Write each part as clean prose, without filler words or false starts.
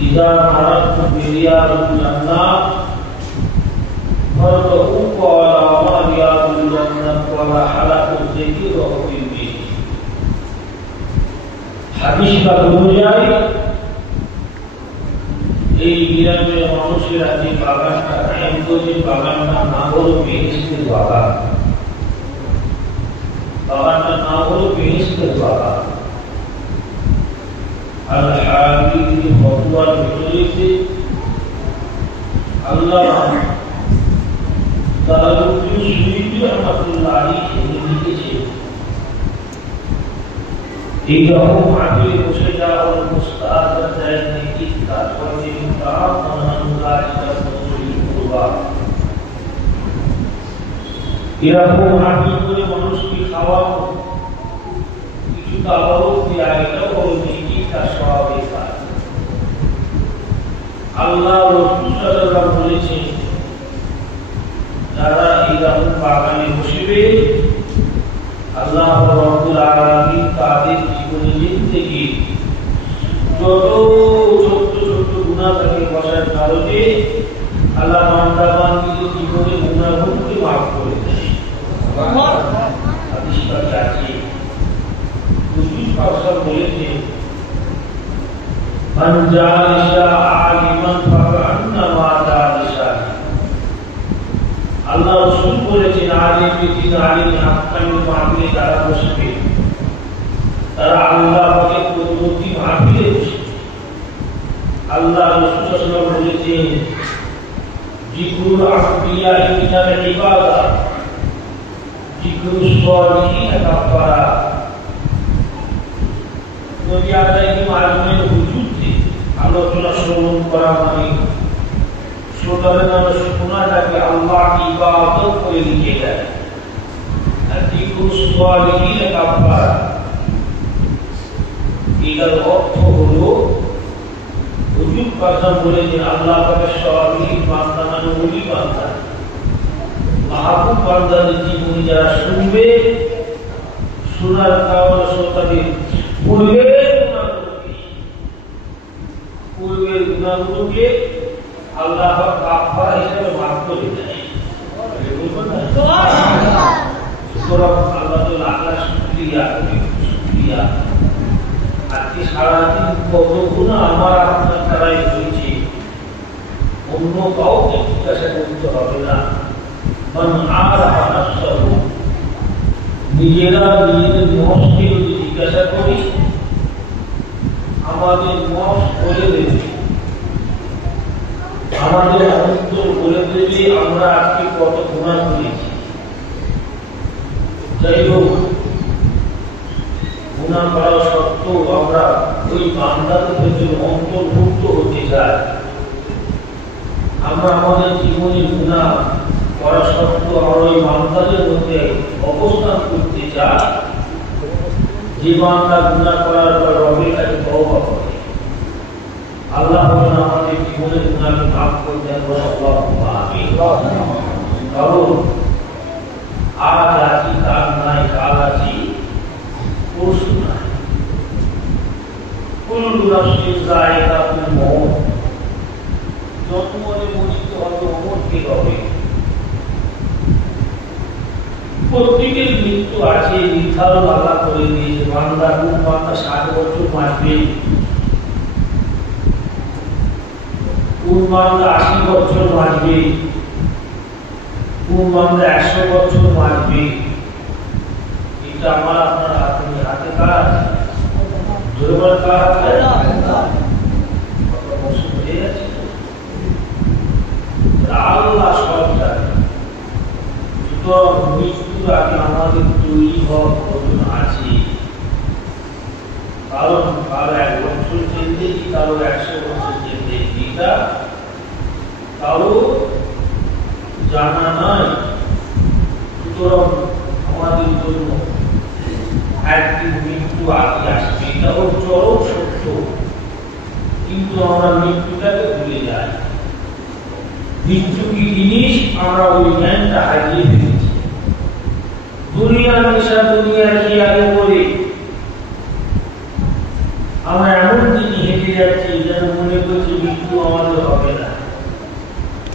إذا مررت برياض الجنة فرده قال وما رياض الجنة ولا حلق الذكر وفي البيت حديث অনুযায়ী এই গ্রামের মানুষেরা যে বাগানটা কায়েম করেছে বাগানটা নাম হলো বেহেশতের বাগান। বাগানটার নাম হলো বেহেশতের বাগান। আল হাবিব ফতোয়ার ভিতরে আল্লাহ তাআলাউদ্দিন সুয়ুতী রাহমাতুল্লাহ আলাইহি লিখেছে এইরকম আগে বসে যাওয়া মুস্তাআদ জায়গায় কি কাজ করে তা আনন্দা করবা এরকম আগে করে মানুষকে খাওয়ানো কিছু তাবারক দিয়া এটা বলে কি কাজ হবে কাজ আল্লাহ রাসূল সাল্লাল্লাহু আলাইহি বলেছেন যারা এইরকম বাগানে বসবে আল্লাহ রাব্বুল আলামিন তাদের জীবনে জিন্দেগি যত ছোট ছোট গুনাহ থেকে বসার কারণে আল্লাহ বান্দাবান্দিদের জীবনে গুনাহগুলোকে মাফ করে দেয়। হাদিস পাকে আছে নবী পাক বলেছেন মান জালিসা আলিমান ফাকান্নামা জালিসা আল্লাহ রাসূল বলেছেন আলিম হাক্কানি মাহফিলে যারা বসবে তারা আল্লাহ পাকের কুদরতি মাহফিলে বসবে। আল্লাহ রাসূল সাল্লাল্লাহু আলাইহি বলেছেন যিকরুল আম্বিয়া মিনাল ইবাদা যিকরুস সালিহিন কাফারা নবী আলাইহিস সালামের হুজুরকে আলোচনা শ্রবণ করা মানে শ্রোতাদের নামে শোনাটাকে আল্লাহ ইবাদত করে লিখে দেয়। আর যিকরুস সালিহিন কাফারা এটার অর্থ হলো হুজুর কথা বলেছেন আল্লাহ পাকের সালিহিন বান্দা মানে ওলি বান্দা মাহবুব বান্দাদের জীবনে যারা শুনবে শোনার কারণে শ্রোতাদের পূর্বের গুনাহগুলোকে আল্লাহ পাক কাফারা হিসেবে মাফ করে দেয়। সুতরাং আল্লাহ তাআলা শুকরিয়া শুকরিয়া আজকে সারাদিন কত গুনাহ আমার আপনার দ্বারাই হয়েছে অন্য কাউকে জিজ্ঞাসা করতে হবে না। মান আরাফা নাফসাহু নিজেরা নিজেদের নফসকে যদি জিজ্ঞাসা করি আমাদের নফস বলে দেবে আমাদের অন্তর বলে দেবে আমরা আজকে কত গুনাহ করেছি। যাই হোক গুনাহ করা সত্ত্বেও আমরা ওই বান্দাদের ভেতরে অন্তর্ভুক্ত হতে চাই। আমরা আমাদের জীবনে গুনাহ করা সত্ত্বেও আমরা ওই বান্দাদের মধ্যে অবস্থান করতে চাই যে বান্দা গুনাহ করার পর রবের কাছে তওবা করে। আল্লাহ যেন আমাদের জীবনের গুনাহকে মাফ করে দেন। আল্লাহুম্মা আমিন। কারণ আজ আছি কাল নাই, কাল আছি পরশু নাই। কুল্লু নাফসিন যায়িকাতুল মউত যত মনে মরিতে হবে অমরকে হবে। প্রত্যেকের মৃত্যু আছে নির্ধারণ আল্লাহ করে দিয়েছে। বান্দা কোন বান্দা 60 বছর বাঁচবে, কোন বান্দা 80 বছর বাঁচবে, কোন বান্দা 100 বছর বাঁচবে। এটা আমার আপনার হাতে কাজ জোরবার কাজ আল্লাহ সব জানে। মৃত্যুর আগে আমাদের তৈরি হওয়ার প্রয়োজন আছে। কারণ কারো 1 বছর জিন্দেগি, কারো 100 বছর জিন্দেগি, এটা কারো জানা নাই। সুতরাং আমাদের জন্য একদিন মৃত্যু আগে আসবে, এটা ওর চরম সত্য। কিন্তু আমরা মৃত্যুটাকে ভুলে যাই। মৃত্যু কি জিনিস আমরা ওই জ্ঞানটা হারিয়ে ফেলেছি। দুনিয়ার নেশা, দুনিয়ার খেয়ালে পড়ে আমরা এমন দিকে হেঁটে যাচ্ছি যেন মনে করি বলছে মৃত্যু আমাদের হবে না,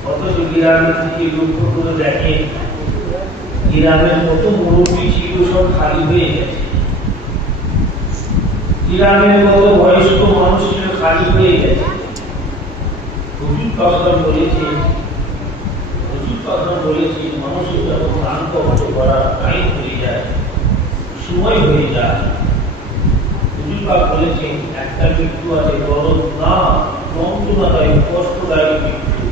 অথচ গ্রামের দিকে লক্ষ্য করে দেখেন গ্রামের কত মুরব্বী ছিল সব খালি হয়ে গেছে, গ্রামের কত বয়স্ক মানুষ ছিল খালি হয়ে গেছে। প্রচুর কথা বলেছি মানুষের যখন দান কষ্ট করার টাইম হয়ে যায়, সময় হয়ে যায়, প্রচুর বলেছেন একটা মৃত্যু আছে গরম না যন্ত্রণাদায়ক কষ্টদায়ক মৃত্যু।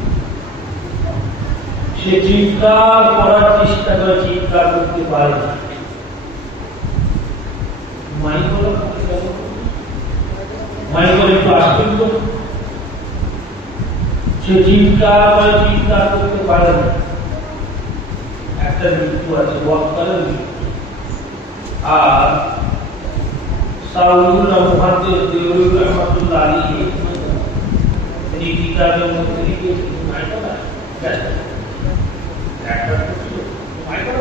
সে চিৎকার করার চেষ্টা করে, চিৎকার করতে পারে না। মাইকেল একটু আশ্চর্য, সে চিৎকার করে, চিৎকার করতে পারে না। একটা মৃত্যু আছে বৎকালের মৃত্যু। আর সাউলুল্লাহ মুহাদ্দিস দেওবন্দি রাহমাতুল্লাহ আলাইহি তিনি কিতাবের মধ্যে লিখেছেন মাইকেল একটা মাইকেল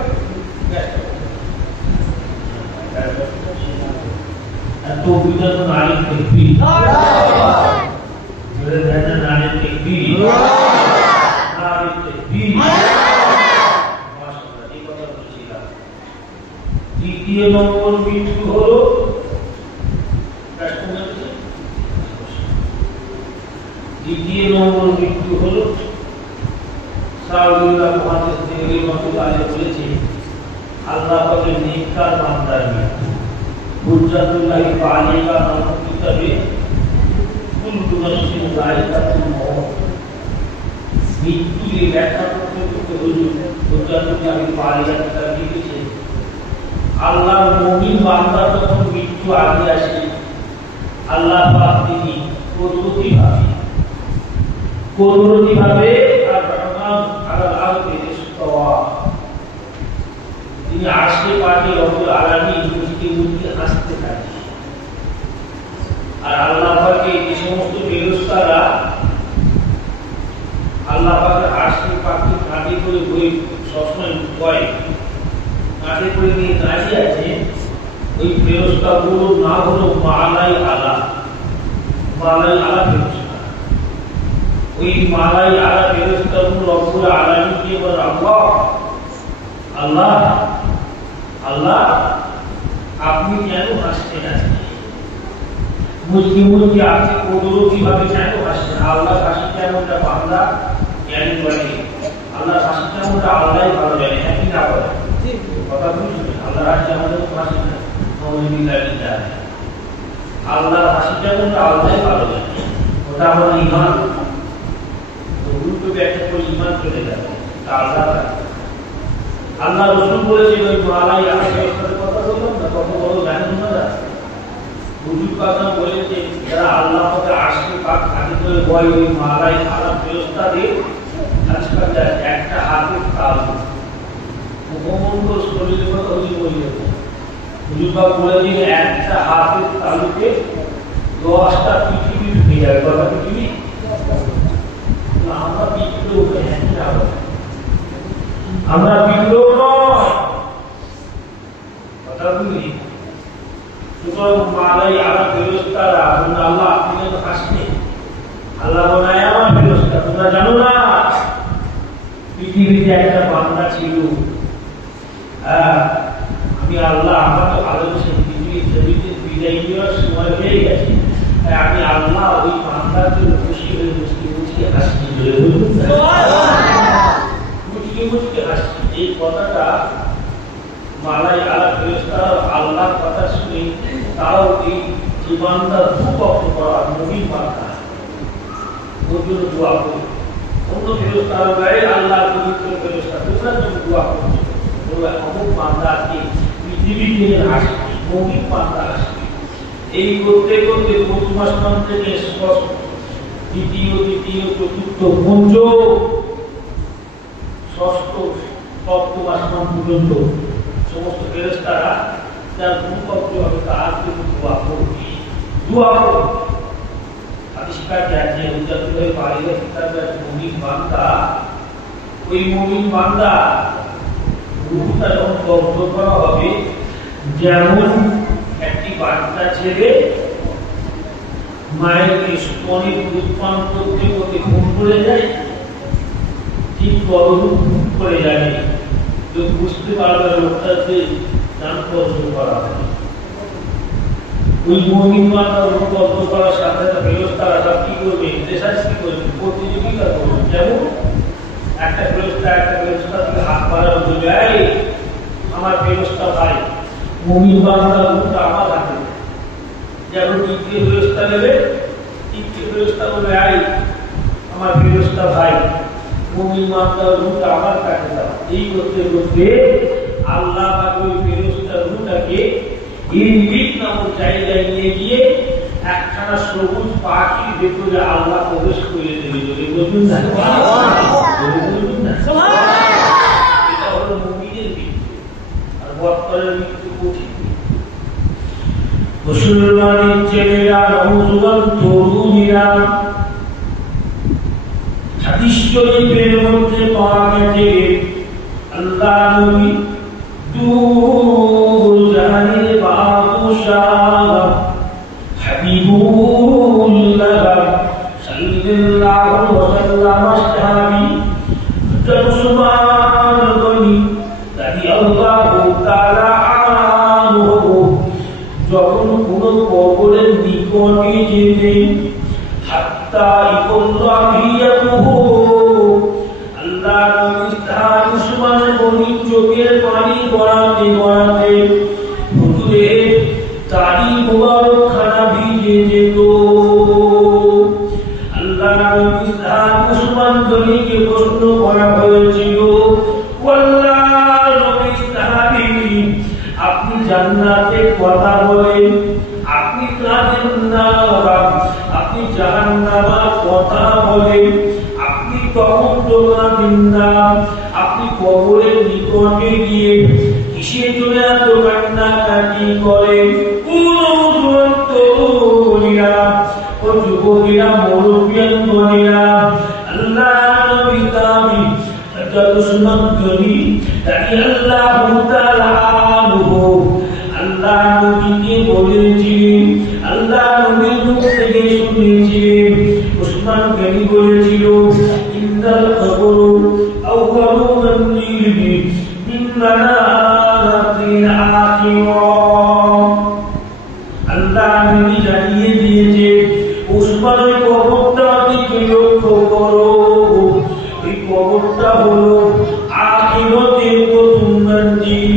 तो विजन नारी तकबीर मेरे ध्यान नारी तकबीर नारी तकबीर माशाअल्लाह এই কথা বলছিলাম। দ্বিতীয় নম্বর মৃত্যু হলো সাউলুল্লাহ মুহাদ্দিস দেওবন্দি রাহমাতুল্লাহ আলাইহি বলেছেন আল্লাহ পাকের নেককার বান্দার মৃত্যু। হুজ্জাতুল্লাহ বালিগা নামক কিতাবে কুল্লু নাফসিন যায়কাতুল মউত মৃত্যুর ব্যাখ্যা করতে হুজুর হুজ্জাতুল্লাহ বালিগা কিতাব লিখেছেন আল্লাহর মুমিন বান্দা যখন মৃত্যু আগে আসে আল্লাহ পাক তিনি কুদরতিভাবে আর রহমান আলাল আরদি ইস্তাওয়া তিনি আশেপাশে রব্বুল আলামিন মুস্কি হাসতে থাকে। আর আল্লাহ পাকের এই সমস্ত ফেরেশতারা আল্লাহ পাকের আশেপাশে কাঁধে করে বই সবসময় বয় কাঁধে করে নিয়ে দাঁড়িয়ে আছে। ওই ফেরেশতাগুলোর নাম হলো মালাই আলা ফেরেশতা। ওই মালাই আলা ফেরেশতাগুলো রব্বুল আলামিনকে বলে আল্লাহ আল্লাহ আপনি কেন হাসছেন? মুচকি মুচকি আপনি কুদরতিভাবে কেন হাসছেন? আল্লাহ হাসি কেমনটা বান্দা জ্ঞানী বলে, আল্লাহ হাসি কেমনটা আল্লাহই ভালো জানে। একই না বলে কথা বুঝলেন? আল্লাহ হাসি আমাদের হাসি না, আল্লাহ হাসি কেমনটা আল্লাহই ভালো জানে। ওটা আমাদের ইমান, উল্টো ব্যাখ্যা করে ইমান চলে যাবে। আল্লাহ রাসূল বলেছেন ওই মালাই আলা ফেরেশতাদের কথা বললাম না, কত বড় জানেন না? হুজুর কথা বলেছে যারা আল্লাহ পাকে আশকে পাক হাতে করে বয় ওই মালাই আলা ফেরেশতাদের আজকাল একটা হাতে তালু মুখমণ্ডল শরীরের কথা হুজুর বলেছেন। হুজুর পাক বলেছেন একটা হাতের তালুকে 10টা পৃথিবী ঢুকে যাবে। কথা পৃথিবী আমরা পৃথিবীতে উঠে একই না, আমরা বিপ্লব নয় কথা বুঝলি। সুতরাং মালাই আলা ফেরেশতারা আল্লাহ আপনি তো হাসছেন, আল্লাহ বানায় আমার ফেরেশতা। তোমরা জানো না পৃথিবীতে একটা বান্দা ছিল, আমি আল্লাহ আমাকে ভালোবেসে পৃথিবীর জমিতে বিদায় দেওয়ার সময় হয়ে গেছে, আমি আল্লাহ ওই বান্দাকে খুশি হয়ে মুচকি মুচকি হাসছি। এই কথাটা মালাই আলা ফেরেশতারা আল্লাহর কথা শুনে তাও এই জীবনটার দুঃখ করা মুমিন বান্দা ওর জন্য দোয়া করে। অন্য ফেরেশতারা গায়ে আল্লাহর পবিত্র ফেরেশতা তোমরা জন্য দোয়া করছো, তোমরা অমুক বান্দাকে পৃথিবীতে আসবে, মুমিন বান্দা আসবে। এই করতে করতে প্রথম আসমান থেকে দ্বিতীয় চতুর্থ পঞ্চম ষষ্ঠ সপ্তম আসমান পর্যন্ত সমস্ত ফেরেশতারা যার ভূমিকম্প হবে তার জন্য দোয়া করবে। আবিষ্কার আছে হুজ্জাতুল্লাহ বালিগা কিতাবের মুমিন বান্দা, ওই মুমিন বান্দা রূহটা যখন কবজ করা হবে যেমন একটি বাচ্চা ছেলে মায়ের স্তনে দুধ পান করতে করতে ঘুম পড়ে যায়, ঠিক তদরূপ ঘুম পড়ে যায়, তো বুঝতে পারবে লোকটাকে দান কর্ম করা হয়। ওই মুমিন বান্দার কর্ম করার সাথে সাথে ফেরেশতারা কি করবে? এক্সারসাইজ কি করবে? প্রতিযোগিতা করবে। যেমন একটা ফেরেশতা থেকে হাত বাড়ানো বলবে, এই আমার ফেরেশতা ভাই, মুমিন বান্দার রূপটা আমার হাতে। যেমন দ্বিতীয় ফেরেশতা নেবে, তৃতীয় ফেরেশতা বলবে, এই আমার ফেরেশতা ভাই, মুমিন বান্দার রূপটা আমার কাছে দাও। এই করতে করতে আল্লাহ পাক ওই ফেরেশতার রূপটাকে ইনবিট নামক জায়গায় নিয়ে গিয়ে একখানা সবুজ পাখির ভেতরে আল্লাহ প্রবেশ করে দেবে। যদি বলুন না, এটা হলো মুমিনের মৃত্যু। আর বর্তমানের মৃত্যু কঠিন। মুসলমানের ছেলেরা, নওজোয়ান তরুণীরা, হাদিস শরীফের মধ্যে পাওয়া গেছে আল্লাহ নবী দুজাহানের বাদশাহ হাবিবুল্লাহ সাল্লাল্লাহু আলাইহি সাহাবী উসমান গনি রাদিয়াল্লাহু তাআলা আনহু যখন কোন কবরের নিকটে যেতেন, হাত্তা ইকুল্লাহিয়াতুহু, আল্লাহ নবী তাআলা উসমান গনি চোখের পানি গড়াতে গড়াতে হুজুরে দাড়ি মোবারক খানা ভিজে যেত। আল্লাহ নবী তাআলা উসমান গনিকে প্রশ্ন করা হয়েছিল, আল্লাহ নবী সাহাবী, আপনি জান্নাতে কথা বলেন, আপনি কাঁদেন না, আপনি জাহান্নামের কথা বলেন, আপনি তখন তো কাঁদেন না, আপনি কবরের নিকটে গিয়ে কিসের জন্য এত কান্নাকাটি করেন? ও যুবকেরা, মুরব্বিয়ানগণেরা, আল্লাহ নবী তাআলা হযরত উসমান গনি রাদিয়াল্লাহু তাআলা আনহু আল্লাহ নবীকে বলেছিলেন, আল্লাহ নবীর মুখ থেকে শুনেছিলেন, উসমান গনি বলেছিল, ইন্নাল কবর আউয়ালু মানজিলি মিন মানাজিল আখিরাহ। আল্লাহ নবী জানিয়ে দিয়েছে, উসমানের কবরটা দিকে লক্ষ্য করো, এই কবরটা হলো আখিরাতের প্রথম মঞ্জিল,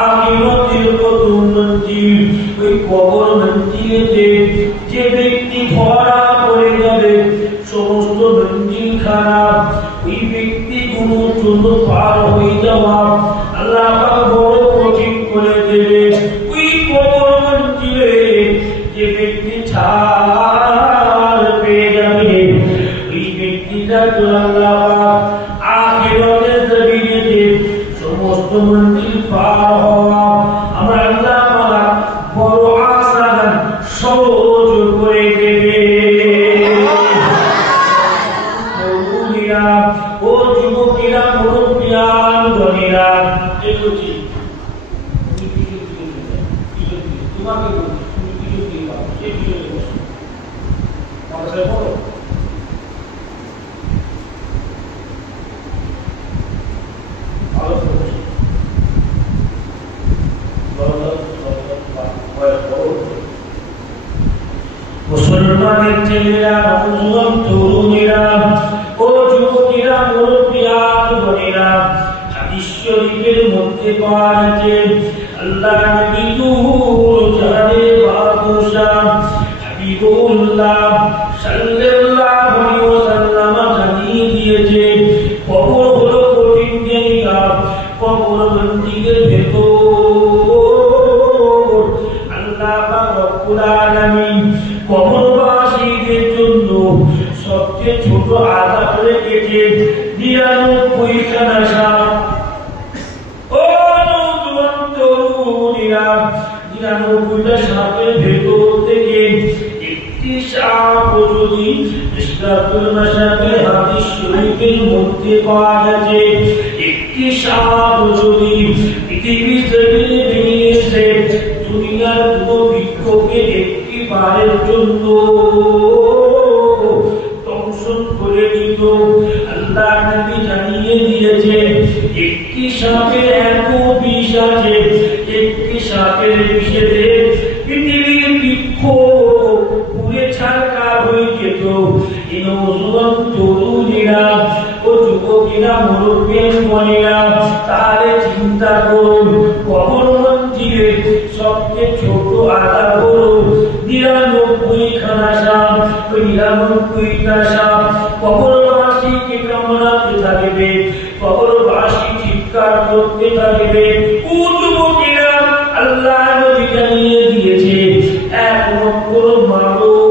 আখিরাতের প্রথম মঞ্জিল। ওই কবর মঞ্জিলেতে যে ব্যক্তি ধরা পড়ে যাবে, সমস্ত মঞ্জিল খারাপ, ওই ব্যক্তিগুলোর জন্য পার হয়ে যাওয়া আল্লাহ পাক বড় কঠিন করে দেবে। ওই কবর মঞ্জিলে যে ব্যক্তি ছাড় পেয়ে যাবে, ওই ব্যক্তিটা আল্লাহ পাক আখিরাতের জমিনেতে সমস্ত মঞ্জিল পার হওয়া আমরা আল্লাহ পাক বড় আসান সহজ করে দেবে। ও যুবকেরা, মুরব্বিয়ানগণেরা, এগুলি তোমাকে বলছি, তুমি কিছু দিয়ে পাও, সেই বিষয়ে বসো, মাদ্রাসায় পড়ো, আলোচনা বসে মুসলমানের ছেলেরা, নওজোয়ান তরুণীরা, ও যুবকেরা, মুরব্বিয়ানগণেরা, হাদিস শরীফের মধ্যে পাওয়া গেছে আল্লাহ নবী দুজাহানের বাদশাহ হাবিবুল্লাহ সাল্লাল্লাহু আলাইহি ওয়াসাল্লাম জানিয়ে দিয়েছে, কবর হলো কঠিন জায়গা, কবর মঞ্জিলের ভেতর আল্লাহ পাক রব্বুল আলামিন কবরবাসীদের জন্য সবচেয়ে ছোট আযাব রেখেছে 99খানা সাপ। ও নওজোয়ান তরুণীরা, 99টা সাপের ভেতর থেকে একটি সাপ যদি ইসলাতুল মাশাকের হাদিস শরীফের মধ্যে পাওয়া গেছে, একটি সাপ যদি পৃথিবীর জমিনে ভেঙে এসে দুনিয়ার কোনো বৃক্ষকে একটি বারের জন্য দংশন করে দিত। আল্লাহ নবী জানিয়ে দিয়েছে একটি সাপের এত বিষ আছে, একটি সাপের বিষেতে পৃথিবীর বৃক্ষ পুড়ে ছারখার হয়ে যেত। এই নওজোয়ান তরুণীরা ও যুবকেরা, মুরব্বিয়ান বনেরা, তাহলে চিন্তা করুন, কবর মঞ্জিলে সবচেয়ে ছোট আধা বড় ৯৯ খানা সাপ, ৯৯টা সাপ কবরবাসীকে কামড়াতে থাকবে, কবরবাসী চিৎকার করতে থাকবে। ও যুবকেরা, আল্লাহ নবী জানিয়ে দিয়েছে এক নম্বর মানুষ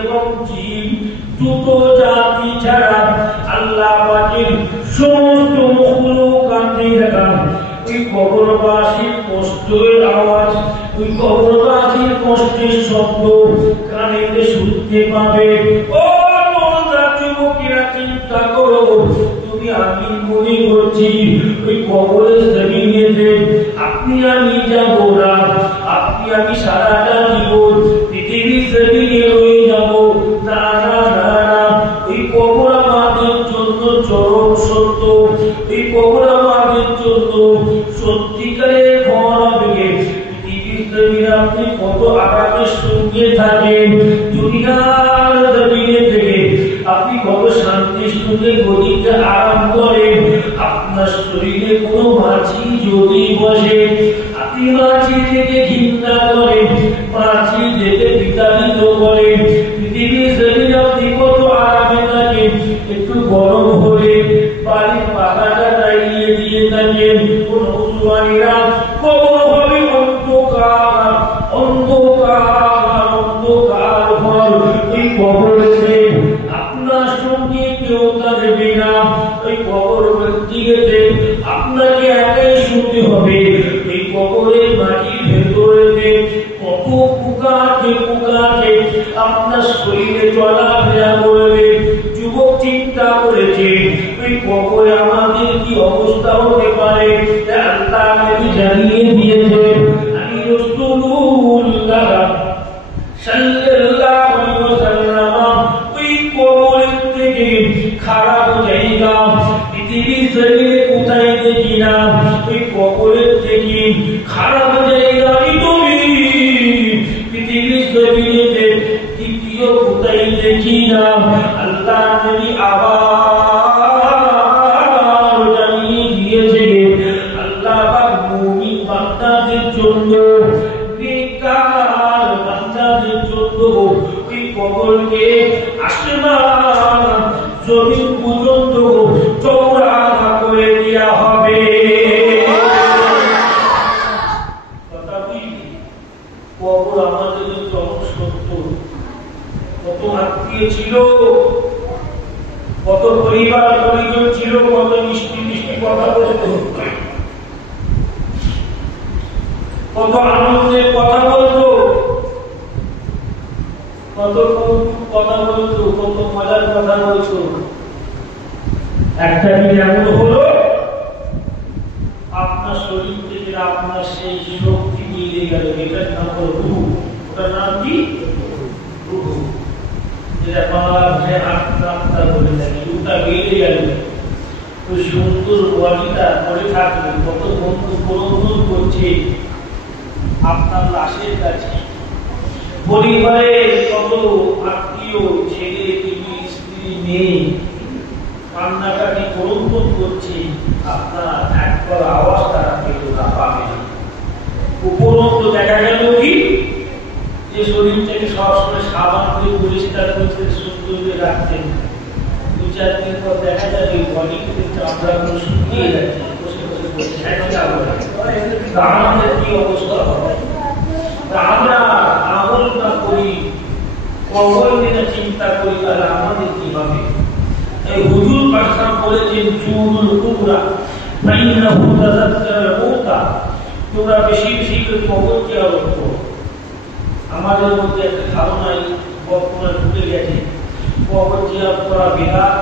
এবং জিন দুটো জাতি ছাড়া আল্লাহ পাকের সমস্ত মখলুকাতেরা ওই কবরবাসীর কষ্টের আওয়াজ, ওই কবরবাসীর কষ্টের শব্দ কানেতে শুনতে পাবে। ও নওজোয়ান যুবকেরা, চিন্তা করো, তুমি আমি মনে করছি ওই কবরের জমিনেতে আপনি আমি যাব না, আপনি আমি সারাটা জীবন পৃথিবীর জমিনে রয়ে যাব। না না না না, ওই কবর আমাদের জন্য চরম সত্য, ওই কবর আমাদের জন্য সত্যিকারের ঘর হবে। পৃথিবীর জমিনে আপনি কত আরামের সঙ্গে থাকেন, দুনিয়ার জমিনে থেকে আপনি কত শান্তির সঙ্গে গদিতে আরাম করেন। আপনার শরীরে কোনো মাছি যদি বসে, আপনি মাছি থেকে ঘৃণা করেন, মাছি থেকে বিতাড়িত করেন। পৃথিবীর জমিনে আপনি কত আরামে থাকেন, একটু গরম হলে বাড়ির পাখাটা চালিয়ে দিয়ে থাকেন। কোন নওজোয়ানেরা, কবর হবে অন্ধকার, অন্ধকার, অন্ধকার ঘর। এই কবরেতে আপনার সঙ্গে কেউ থাকবে না, ওই কবর মঞ্জিলেতে আপনাকে একাই শুতে হবে। এই কবরের মাটির ভেতরেতে কত পোকা আছে, পোকা আছে আপনার শরীরে চলাফেরা করবে। যুবক চিন্তা করেছে ওই কবরে আমাদের কি অবস্থা হতে পারে। আল্লাহ নবী জানিয়ে দিয়েছে, আমি রাসূলুল্লাহ সাল্লাল্লাহু আলাইহি ওয়াসাল্লাম ওই কবরের থেকে খারাপ জায়গা পৃথিবীর জমিনে কোথায় দেখি না। ওই কবরের থেকে খারাপ জায়গা পৃথিবীর জমিনে দ্বিতীয় কোথায় দেখি না। আল্লাহ নবী আবার জানিয়ে দিয়েছে, আল্লাহ পাক মুমিন বান্দাদের জন্য, নেককার বান্দাদের জন্য ওই কবরকে আসমান জমিন পর্যন্ত চওড়া করে দেয়া হবে। কথা বুঝলি? কবর আমাদের চরম সত্য। কত আত্মীয় ছিল, কত পরিবার পরিজন ছিল, কত মিষ্টি মিষ্টি কথা বলতো, কত আনন্দের কথা বলতো, কত কথা বলতো, কত মজার কথা বলতো। একটা দিন এমন হলো আপনার শরীর থেকে আপনার সেই শক্তি মিলে গেল, এটার নাম হলো রূহ। ওটার নাম কি? রূহ। যেটা বাংলা ভাষায় আত্মা বলে থাকে। রূহটা বেরিয়ে গেল, ওই সুন্দর বডিটা পড়ে থাকবে। কত বন্ধু প্রণোদন করছে আপনার লাশের কাছে, পরিবারের কত আত্মীয়, ছেলে, স্ত্রী, মেয়ে কান্নাকাটি প্রণোদন করছে। আপনার একবার আওয়াজ তারা পেল না, পাবে না। উপরন্ত দেখা গেল কি, যে শরীরটাকে সবসময় সাবান দিয়ে পরিষ্কার করতে সুন্দর করে রাখতেন, ২-৪ দিন পর দেখা যাবে বডিতে চামড়াগুলো শুকিয়ে যাচ্ছে, বসে বসে বসে আমাদের কি অবস্থা হবে। আমরা আমল না করি, কবর নিয়ে চিন্তা করি, তাহলে আমাদের কি হবে। এই হুজুর পাকসাম বলেছেন, জুরুল কুবরা ফাইন্নাহু তাযাক্কারুল মউতা, তোমরা বেশি বেশি করে কবর জিয়ারত করো। আমাদের মধ্যে একটা ধারণাই বর্তমানে ঢুকে গেছে, কবর জিয়ারত করা বিদআত,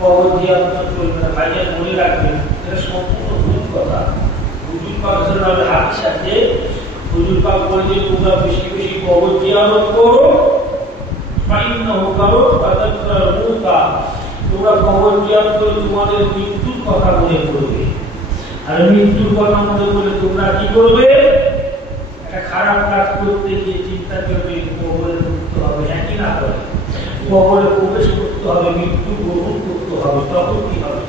কবর জিয়ারত চলবে না। ভাইজান মনে রাখবেন, এটা সম্পূর্ণ ভুল কথা। হুজুর পাক সাল্লাল্লাহু আলাইহি হাদিস আছে, হুজুর পাক বলেছেন তোমরা বেশি বেশি কবর জিয়ারত করো, ফাইন্নাহু করো ফাতাকরারুকা, তোমরা কবর জিয়ারত করে তোমাদের মৃত্যুর কথা মনে করবে। আর মৃত্যুর কথা মনে করলে তোমরা কি করবে? একটা খারাপ কাজ করতে গিয়ে চিন্তা করবে কবরে ঢুকতে হবে, একই না করে কবরে প্রবেশ করতে হবে, মৃত্যু গ্রহণ করতে হবে, তখন কি হবে?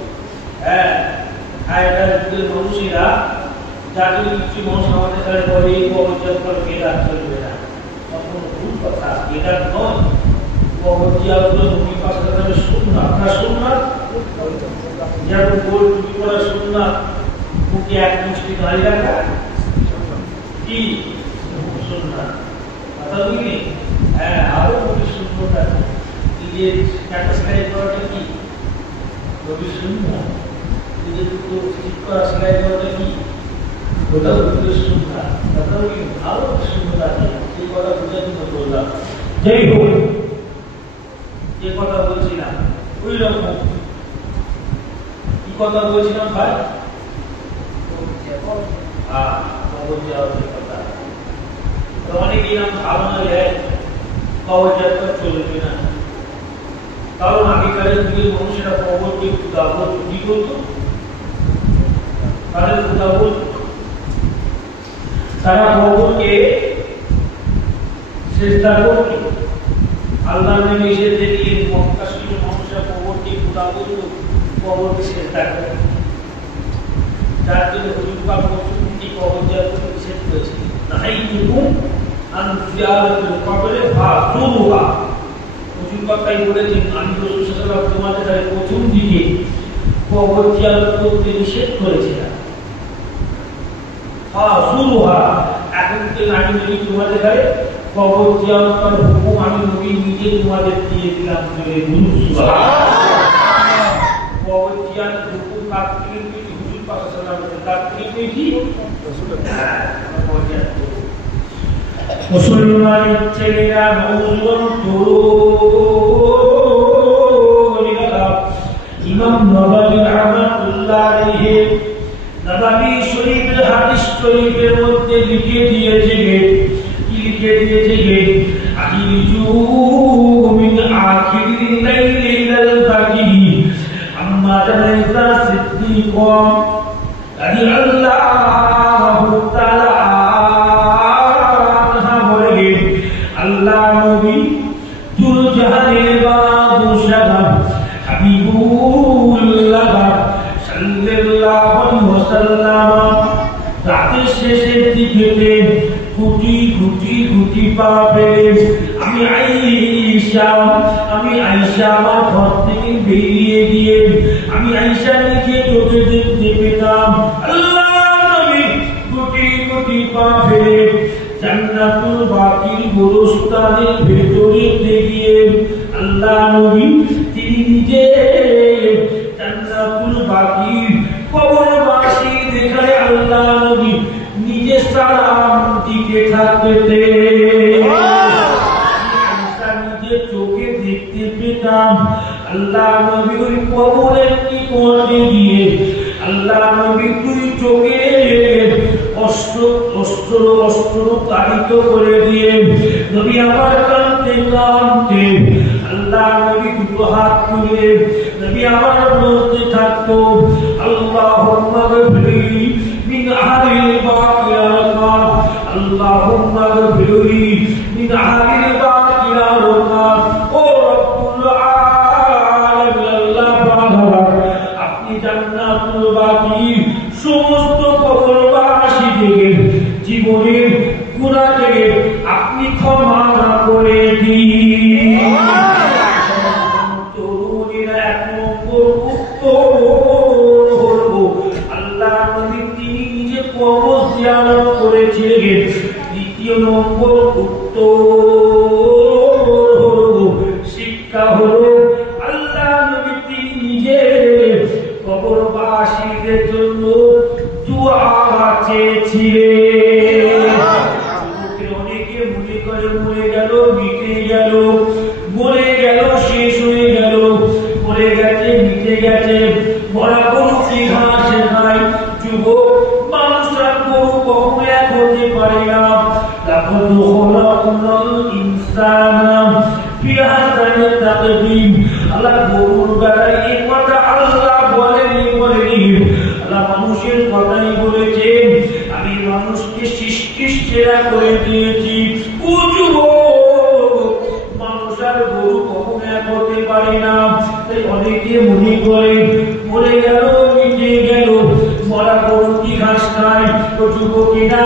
হ্যাঁ, আগেকার যুগের মানুষেরা যাদের কিছু মানুষ আমাদের কাছে বলে এই কবর জিয়ারত করে বেদাত চলবে না, তখন ভুল কথা, বেদাত নয়। কবর জিয়ারত নবী পাক সাল্লাল্লাহু আলাইহি ওয়াসাল্লামের সুন্নাত, আপনার সুন্নাত যেমন গোল টুপি পরা সুন্নাত, মুখে এক মুষ্টি দাড়ি রাখা কি সুন্নাত, কথা বুঝলি? হ্যাঁ, আরো নবীর সুন্নাত আছে, নিজের একটা সেলাই করাটা কি নবীর সুন্নাত, নিজের দুটো ঠিক করা সেলাই করাটা কি ওটা নবীর সুন্নাত, কথা বুঝলি? আরো সুন্নাত আছে, এই কথা বুঝার জন্য বললাম। যাই হোক, যে কথা বলছিলাম ওই রকম কি কথা বলছিলাম ভাই? অনেকেই নাম ধারণা দেয় কবর যাত্রা চলবে না, কারণ আগেকারের যুগের মানুষেরা কবরকে কি করতো? তাদের কথা বলতো, তারা কবরকে চেষ্টা করতো। আল্লাহ নবী এসে দেখলেন মক্কা শরীফের মানুষরা কবরকে খোদা বলতো, কবরকে চেষ্টা করতো। যার জন্য হুজুর পাক প্রথমটি কবর জিয়ারত করতে নিষেধ করেছিলেন, নাহাইতুকুম আন জিয়ারাতিল কবরে ফাজুরুহা। হুজুর পাক তাই বলেছেন, আমি রাসূল সাল্লাল্লাহু আলাইহি ওয়াসাল্লাম তোমাদের কাছে প্রথম দিকে কবর জিয়ারত করতে নিষেধ করেছিলাম, ফাজুরুহা। এখন থেকে আমি নবী তোমাদের কাছে কবর জিয়ারত করার হুকুম আমি নবী নিজে তোমাদের দিয়ে দিলাম। সুবহানাল্লাহ। কবর জিয়ারত হুকুম কার থেকে পেয়েছি? হুজুর পাক সাল্লাল্লাহু আলাইহি ওয়াসাল্লাম কার থেকে পেয়েছি? মুসলমানের ছেলেরা নওজোয়ান তরুণীরা ইমাম নববী রাহমাতুল্লাহ আলাইহি নববী শরীফের হাদিস শরীফের মধ্যে লিখে দিয়েছে, কি লিখে দিয়েছে? আখিরু মিন আখিরিল লাইলি ইলাল ফাজর আম্মা জানাতা সিদ্দিক রাদিয়াল্লাহু তাআলা আনহা বলেন, আল্লাহ নবী দুরজাহানের বাদশাহ হাবিবুল্লাহ সাল্লাল্লাহু আলাইহি ওয়াসাল্লাম রাতের শেষের দিকে গুটি গুটি গুটি পা ফেলে আমি আয়েশা আমার ঘর থেকে বেরিয়ে গিয়ে আমি আয়েশা নিজে চোখে দেখতে পেতাম আল্লাহ নবী গুটি গুটি পা ফেলে জান্নাতুল বাকির গোরস্তানের ভেতরে গিয়ে আল্লাহ নবী তিনি নিজে জান্নাতুল বাকির কবরবাসী দেখায় আল্লাহ নবী নিজে সালাম দিতে থাকতে নিজে চোখে দেখতে পেতাম। আল্লাহ নবী ওই কবরের নিকটে গিয়ে আল্লাহ নবী দুই চোখে অস্ত্র তাড়িত করে দিয়ে নবী আমার কাঁদতে কাঁদতে আল্লাহ নবী দুটো হাত তুলে নবী আমার বলতে থাকতো, আল্লাহুম্মা গফিরলি মিন আহলিল বাকিয়াত, আল্লাহুম্মা গফিরলি মিন আহলিল বাকিয়াত। ও রব্বুল আলামিন, আল্লাহ আপনি জান্নাতুল বাকির সমস্ত কবরবাসীদের জীবনের গুনাহ থেকে আপনি ক্ষমা করে দিন। তরুণীরা এক নম্বর উত্তর হলো আল্লাহ নবী তিনি নিজে কবর জিয়ারত করেছিলেন। দ্বিতীয় নম্বর উত্তর দিন আল্লাহ গরুর বেলায় এই কথা আল্লাহ বলেনি আল্লাহ মানুষের কথাই বলেছেন আমি মানুষকে সৃষ্টি সেরা করে দিয়েছি। ও যুবক, মানুষ আর গরু কখনো এক হতে পারে না। তাই অনেকে মনে করে মরে গেল মিটে গেল, মরা গরু কি ঘাস খায়? তো যুবকেরা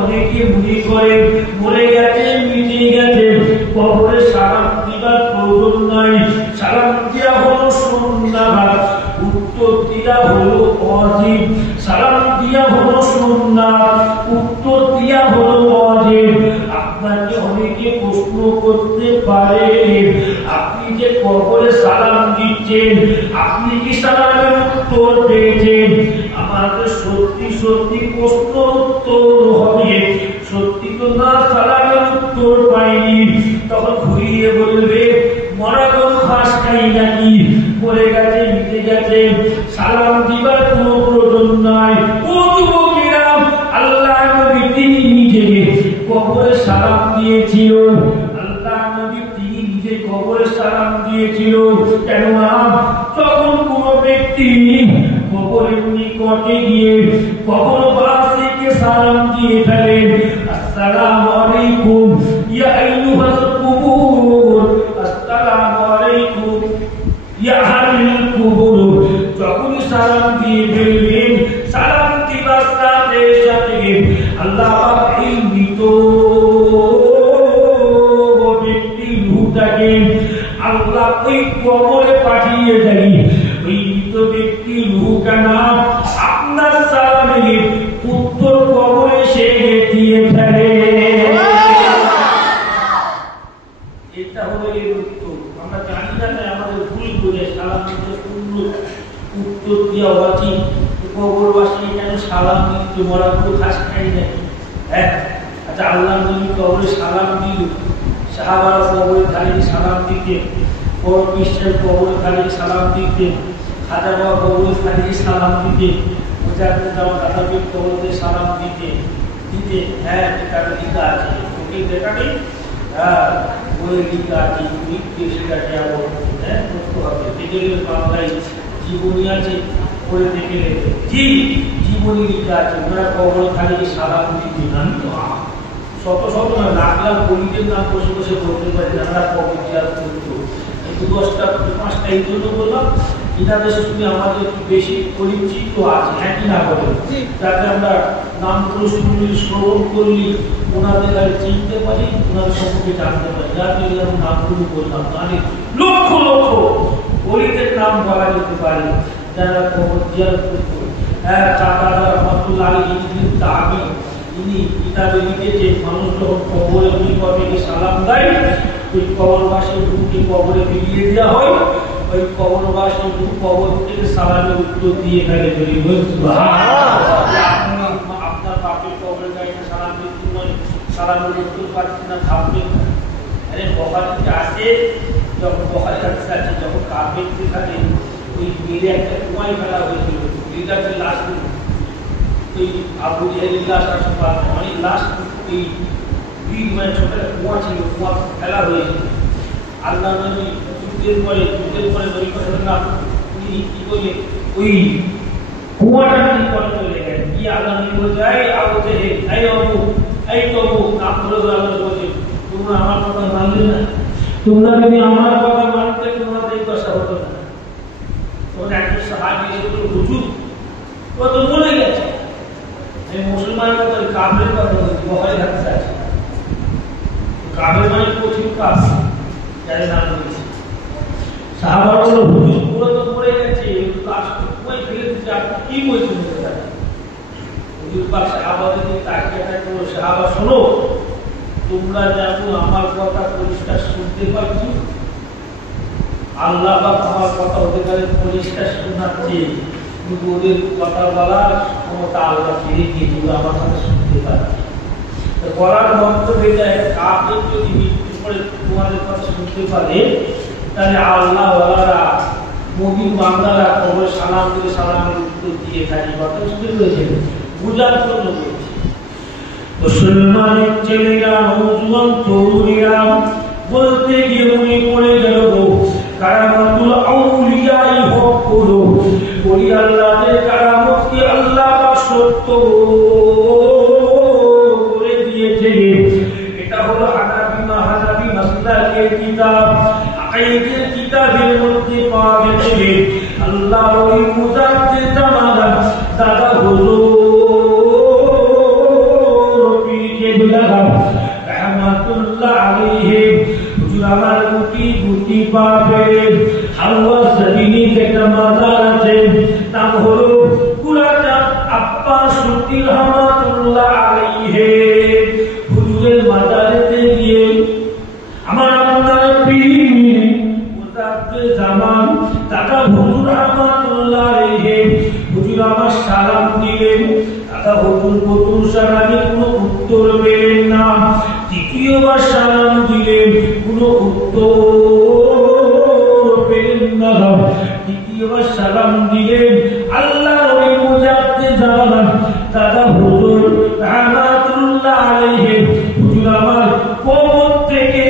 অনেকে মনে করে মরে গেছে মিটে গেছে, কবরে সালাম দিবার প্রয়োজন নাই। সালাম দেওয়া হলো সুন্নাত, উত্তর দেওয়া হলো ওয়াজিব। সালাম দেওয়া হলো সুন্নাত, উত্তর দেওয়া হলো ওয়াজিব। আপনাকে অনেকে প্রশ্ন করতে পারে আপনি যে কবরে সালাম দিচ্ছেন আপনি কি সালামের উত্তর পেয়েছেন? আমাদের সত্যি সত্যি প্রশ্ন উত্তর হবে সত্যি তো না, সালামের উত্তর পাইনি। তখন ঘুরিয়ে বলবে মরা গরু ঘাস খাই নাকি? মরে গেছে মিটে গেছে, সালাম দিবার কোনো প্রয়োজন নাই। ও যুবকেরা, আল্লাহ নবী তিনি নিজে কবরে সালাম দিয়েছিল। আল্লাহ নবী তিনি নিজে কবরে সালাম দিয়েছিল। কেননা তখন কোন ব্যক্তি কবরের নিকটে গিয়ে কবরবাসীকে সালাম দিয়ে ফেলেন, আসসালামু আলাইকুম ইয়া আইয়ুহাল কুবুর, আসসালামু আলাইকুম ইয়া আহলাল কুবুর। যখন সালাম দিয়ে ফেলবেন, সালাম দিবার সাথে সাথে আল্লাহ এই মৃত ব্যক্তির রূহটাকে আল্লাহ ওই কবরে পাঠিয়ে দেন। ওই মৃত ব্যক্তির রূহটা না আপনার সালামের উত্তর কবরে সে দিয়ে ফেলে। এটা হলো এর উত্তর। আমরা জানি না আমাদের ভুল করে সালাম দিতে পূর্ণ উত্তর দেওয়া উচিত। কবরবাসী কেন সালাম দিতে মরা পুরো ঘাস খাই নাকি? হ্যাঁ, আচ্ছা আল্লাহ নবী কবরে সালাম দিল, সাহাবারা কবরে দাঁড়িয়ে সালাম দিতেন, বড় বিশ্বের কবরে দাঁড়িয়ে সালাম দিতেন, খাজা বাবা কবরে দাঁড়িয়ে সালাম দিতেন, মুজাহিদ জামান দাদাবীর কবরে সালাম দিতেন। হ্যাঁ, এটা লিখা আছে, ওকে দেখা নেই। হ্যাঁ, ওই লিখা আছে, সেটা কেমন হ্যাঁ করতে হবে। দেখে বাংলায় জীবনী আছে, পড়ে দেখে নেবে। জি, জীবনী লিখা আছে, ওনারা কবরে দাঁড়িয়ে সালাম দিতেন। আমি তো শত শত না লাখ লাখ বলিদের নাম বসে বসে বলতে পারি আমরা কবর জিয়ারত করতো। এই 5টা এই জন্য বললাম, এনাদের সঙ্গে আমাদের একটু বেশি পরিচিত আছে, হ্যাঁ কি না বলে, যাতে আমরা নামগুলো শুনলি শ্রবণ করলি ওনাদের আগে চিনতে পারি, ওনাদের সম্পর্কে জানতে পারি। যাতে আমি নামগুলো বললাম, মানে লক্ষ লক্ষ বলিদের নাম বলা যেতে পারে যারা কবর জিয়ারত করতো। হ্যাঁ, চাচা রহমতুল্লাহ আলাইহি তাবি ইনি কিতাবে লিখেছে মানুষ যখন কবরে নিকটে সালাম দেয় ওই কবরবাসীর রূহকে কবরে ফিরিয়ে দেওয়া হয়। ওই কবরবাসীর রূহ কবর থেকে সালামের উত্তর দিয়ে ফেলে। আপনার বাপের কবরে গাইতে সালাম দিতে নয়, সালামের উত্তর পাচ্ছি না ভাববেন না। আরে বহারিতে আছে, যখন বহারি আছে যখন কাফের থাকে ওই মেরে একটা কুয়ায় ফেলা হয়েছিল, লিডারকে লাশ ওই আবু জাহেলের লাশ আসতে পারে মানে লাশ ওই মানে ছোট একটা কুয়া ছিল, কুয়া ফেলা হয়েছিল। আল্লাহ নবী যুদ্ধের পরে নবী কথা উনি কি করে ওই কুয়াটা নিকটে চলে গেলেন। কি আল্লাহ নবী বলছে, এই আবু জাহেল, এই আবু, এই তো নাম ধরে আল্লাহ বলছে তোমরা আমার কথা মানলে না, তোমরা যদি আমার কথা মানতে তোমাদের এই দশা হতো না। তখন একজন সাহাবী এসে বলল, হুজুর ও তো মরে গেছে। মুসলমানের কথা কাফের কথা বহারি হাদিসে আছে। কাফের মানে কঠিন কাজ যারা নাম দিয়েছে। সাহাবারা বলল, হুজুর পুরো তো মরে গেছে, লাশ তো কই ফেলে দিতে, আপনি কি বলছেন? হুজুর পাক সাহাবাদেরকে তাকিয়ে বলল, সাহাবা শোনো, তোমরা যেমন আমার কথা পরিষ্কার শুনতে পাচ্ছ, আল্লাহ পাক আমার কথা ওদের কাছে পরিষ্কার শোনাচ্ছে, কিন্তু ওদের কথা বলার ক্ষমতা আল্লাহ ফিরে দিয়ে দিল, আমার কথা শুনতে পাচ্ছি। বলার মন্তব্য এটাই, কাফের যদি মৃত্যুর পরে তোমাদের কথা শুনতে পারে তাহলে আল্লাহ ওয়ালারা মুমিন বান্দারা কবরে সালাম দিয়ে সালামের উত্তর দিয়ে থাকে। কথা শুনতে পেরেছেন? বুঝার জন্য বলছি। মুসলমানের ছেলেরা, নওজোয়ান তরুণীরা বলতে গিয়ে মনে পড়ে গেল কারামাতুল আউলিয়াই হক হলো ওই আল্লাহর কারামতকে আল্লাহ সত্য করে দিয়েছে। এটা হলো হানাফি মাসলাকের কিতাব, আকিদের কিতাবের মধ্যে পাওয়া গেছে। আল্লাহ ওই মুজাদ্দিদ জামানা দাদা হুজুর পীর কেবলা রহমাতুল্লাহ আলাইহি হুজুর আমার গুটি পাবে হাওয়া জমিনে একটা মাজার আছে, নাম হলো কুলাচাঁদ আব্বাস সুতি রহমাতুল্লাহ আলাইহি। হুজুরের মাজারেতে গিয়ে আমার আপনার পীর মুজাদ্দিদ জামান দাদা হুজুর রহমাতুল্লাহ আলাইহি হুজুর আমার সালাম দিলেন। দাদা হুজুর প্রথম সালামে কোনো উত্তর পেলেন না, দ্বিতীয়বার সালাম দিলেন কোনো উত্তর পেলেন না, তৃতীয়বার সালাম দিলেন। আল্লাহর ওই মুজাদ্দিদ জামান দাদা হুজুর রহমাতুল্লাহ আলাইহি হুজুর আমার কবর থেকে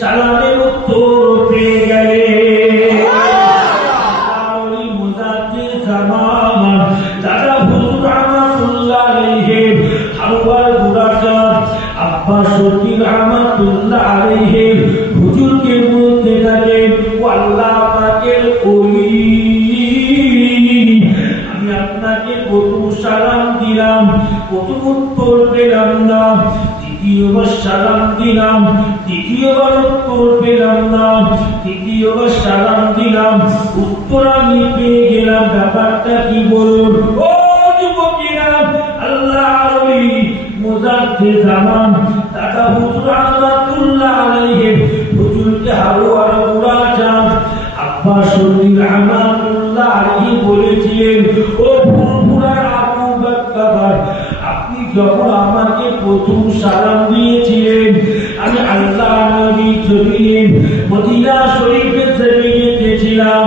সালামের উত্তর পেয়ে গেলেন। ওই মুজাদ্দিদ জামান দাদা হুজুর রহমাতুল্লাহ আলাইহি হাওয়ার গুরাচাঁদ আব্বাস সুতি রহমাতুল্লাহ আলাইহি হুজুরকে বলতে থাকেন, ও আল্লাহ পাকের ওলি, আমি আপনাকে প্রথম সালাম দিলাম, প্রথম উত্তর পেলাম না, দ্বিতীয়বার সালাম দিলাম, দ্বিতীয়বার উত্তর পেলাম না, তৃতীয়বার সালাম দিলাম, উত্তর আমি পেয়ে গেলাম। ব্যাপারটা কি বলুন ও যুবকেরা? আল্লাহর ওলি মুজাদ্দিদ জামান দাদা হুজুর রহমাতুল্লাহ আলাইহি হুজুরকে হাওয়ার গুরাচাঁদ আব্বাস সুতি রহমাতুল্লাহ আলাইহি বলেছিলেন, ও ফুরফুরা আবু বকর, আপনি যখন আমাকে প্রথম সালাম দিয়েছিলেন আমি আল্লাহ নবী জমিনে মদিনা শরীফের জমিনে ছিলাম,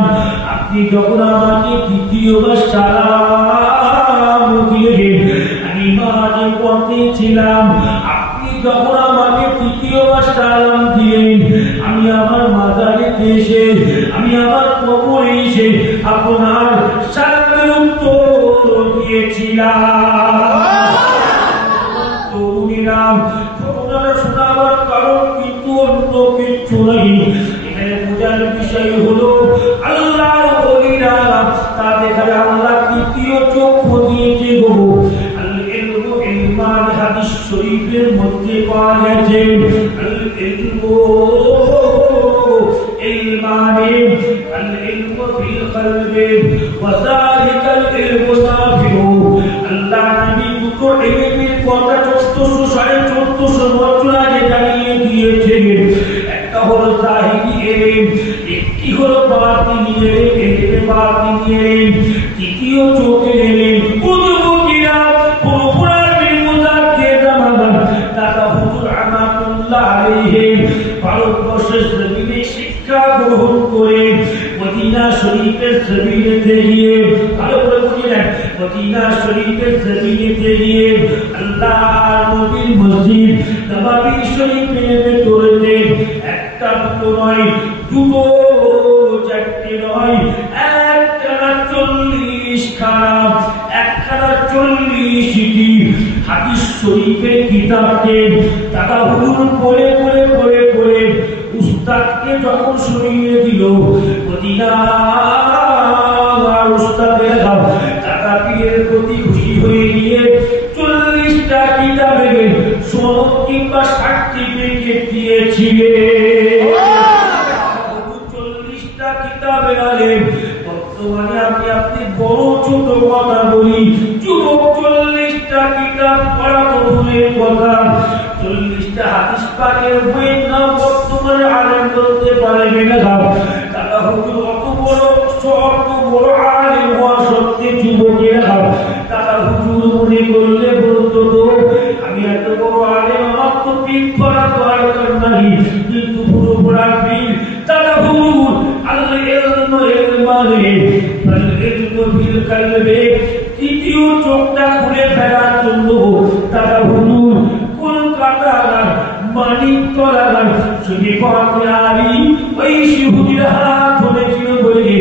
আপনি যখন আমাকে দ্বিতীয়বার সালাম দিলেন আমি মাঝে পথে ছিলাম, আপনি যখন আমাকে তৃতীয়বার সালাম দিলেন আমি আমার মাজারে এসে আমি আমার কবরে এসে আপনার সালামের উত্তর দিয়েছিলাম। তরুণীরা ঘটনাটা শোনাবার কারণ কিন্তু অন্য কিছু নেই, এখানে বোঝার বিষয় হলো আল্লাহর ওলিরা তাদের আল্লাহ তৃতীয় চক্ষু দিয়েছে গো। আল ইলমু ইলমান হাদিস শরীফের মধ্যে পাওয়া গেছে আল ইলমু ইলমানে আল ইলমু ফিল কলবি ওয়া যালিকাল ইলমু নাফিউ। আল্লাহ নবী দুটো ইলমের কথা 1400 বছর আগে জানিয়ে দিয়েছেন। একটা হলো জাহিরি ইলম, একটি হলো বাতিনি ইলম, বাতিনি ইলম, তৃতীয় চোখের ইলম। যুবকেরা পুরোপুরা মুজাদ্দিদ জামান দাদা হুজুর রহমাতুল্লাহ আলাইহি ভারতবর্ষের জমিনে শিক্ষা গ্রহণ করে মদিনা শরীফের জমিনে গিয়ে ভালো করে বুঝলেন, মদিনা শরীফের জমিনে গিয়ে আল্লাহর নবীর মসজিদ নববী শরীফের ভেতরে একটা দুটো নয়, দুটো চারটে নয়, একখানা 40 খানা, একখানা 40টি হাদিস শরীফের কিতাবকে দাদা হুজুর পড়ে পড়ে পড়ে পড়ে উস্তাদকে যখন শুনিয়ে দিল, মদিনার উস্তাদের দাদা পীরের প্রতি খুশি হয়ে গিয়ে 40টা কিতাবের সনদ কিংবা সার্টিফিকেট দিয়েছিলেন। 40টা কিতাবের আলেম। বর্তমানে আপনি বড় ছোট কথা বলি, যুবক 40টা কিতাব পড়া তো দূরের কথা, 40টা হাদিস পাকের বইয়ের নাম বর্তমানে আলেম বলতে পারবে না। দাদা হুজুর অত বড় আলেম হওয়া সত্ত্বে যুবকেরা দাদা হুজুর মনে করলে বলতো, আমি এত বড় আলেম, আমার তো পীর করা দরকার নাই, কিন্তু পুরো বড় পীর দাদা হুজুর আল্লাহ ইলমু ইলমানে আল ইলমু ফিল কলবি, তৃতীয় চোখটা খুলে ফেলার জন্য দাদা হুজুর কলকাতার মানিকতলার যদি পথে আলী ওই শিহুদের হাত ধরেছিল বলে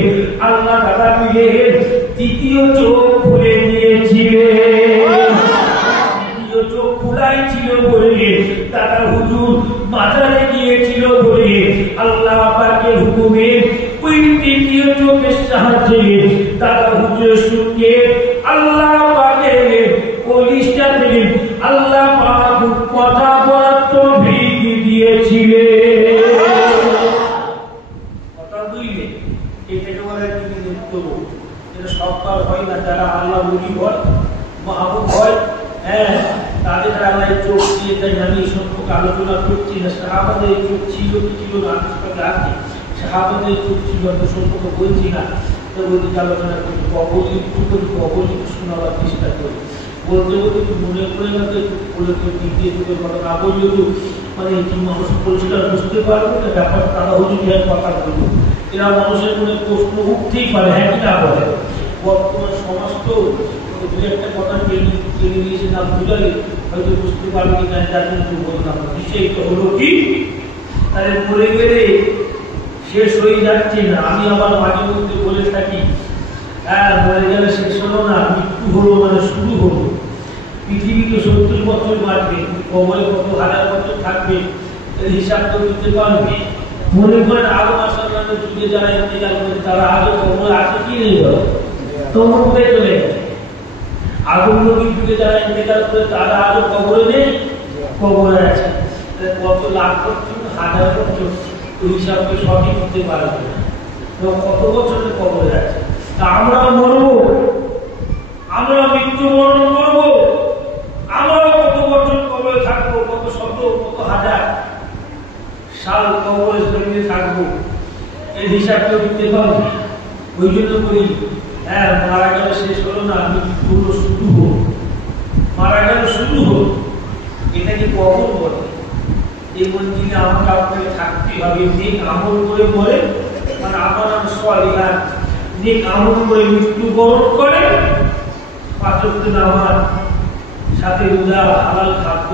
আল্লাহ তাআলা পীরের তৃতীয় চোখ খুলে দিয়েছিলেন। তৃতীয় চোখ খোলাই ছিল বলে তারা হুজুর বাজারে গিয়েছিল বলে আল্লাহ পাকের হুকুমে ওই তৃতীয় চোখের সাহায্যে তারা হুজুরের সঙ্গে আল্লাহ পাকের কলিজা থেকে আল্লাহ পাক কথা বলার তৌফিক দিয়েছিলেন। কথা বুঝলে? এটাকে বলে কিন্তু এটা সবকার হয় না। যারা আল্লাহ ওলি হয়, মাহবুব হয়, হ্যাঁ, তাদের আল্লাহ চোখ দিয়ে তাই আমি এই সম্পর্কে আলোচনা করছি না। সাহাবাদের চোখ ছিল কি ছিল না আছে, সাহাবাদের চোখ ছিল সম্পর্কে বলছি না, তো ওইদিকে আলোচনা করছি। কবলি শোনাবার চেষ্টা করি। বলতে বলতে একটু মনে করে না তো বলে তো দ্বিতীয় যুগের কথা না বললে তো মানে কি মানুষ পরিষ্কার বুঝতে পারবে না ব্যাপার। তারা হুজুর কথা বলবো, এরা মানুষের মনে প্রশ্ন উঠতেই পারে, হ্যাঁ কি না বলে। বর্তমান সমাজ তো দু একটা কথা জেনে নিয়েছে না বুঝালে হয়তো বুঝতে পারবে কি না, যার জন্য বললাম। বিষয়টা হলো কি, তাহলে মরে গেলে শেষ হয়ে যাচ্ছে না। আমি আবার মাঝে মধ্যে বলে থাকি, হ্যাঁ মরে গেলে শেষ হলো না, মৃত্যু হলো মানে শুরু হলো। পৃথিবীতে 70 বছর বাঁচবে, কবরে কত হাজার বছর থাকবে এর হিসাব তো দিতে পারবে। মনে করেন আরো মাসাল্লাহ যুগে যারা ইন্তেকাল করে তারা আজও কবরে আছে কি নেই, তোমরা কোথায় চলে গেছে? আগুন নবীর যুগে যারা ইন্তেকাল করে তারা আজও কবরে নেই, কবরে আছে। কত লাখ বছর হাজার বছর ওই হিসাবকে সঠিক দিতে পারবে না, কত বছরের কবরে আছে। তা আমরা মরবো, আমরা মৃত্যুবরণ করবো, আমরা কত বছর কবরে থাকবো, কত শত কত হাজার সাল কবরে জমিয়ে থাকবো, এর হিসাবটা দিতে পারবো। ওই জন্য বলি, হ্যাঁ মারা গেলে শেষ হলো না, মৃত্যু হলো শুরু হলো। মারা গেল শুরু হলো, এটাকে কবর বলে। এই মন্দিরে আমাকে আপনাকে থাকতে হবে। নেক আমল করে মরে, মানে আমার সোয়ালিহা নেক আমল করে মৃত্যুবরণ করে, 5 ওয়াক্ত নামাজ, সাথে রোজা, হালাল খাদ্য,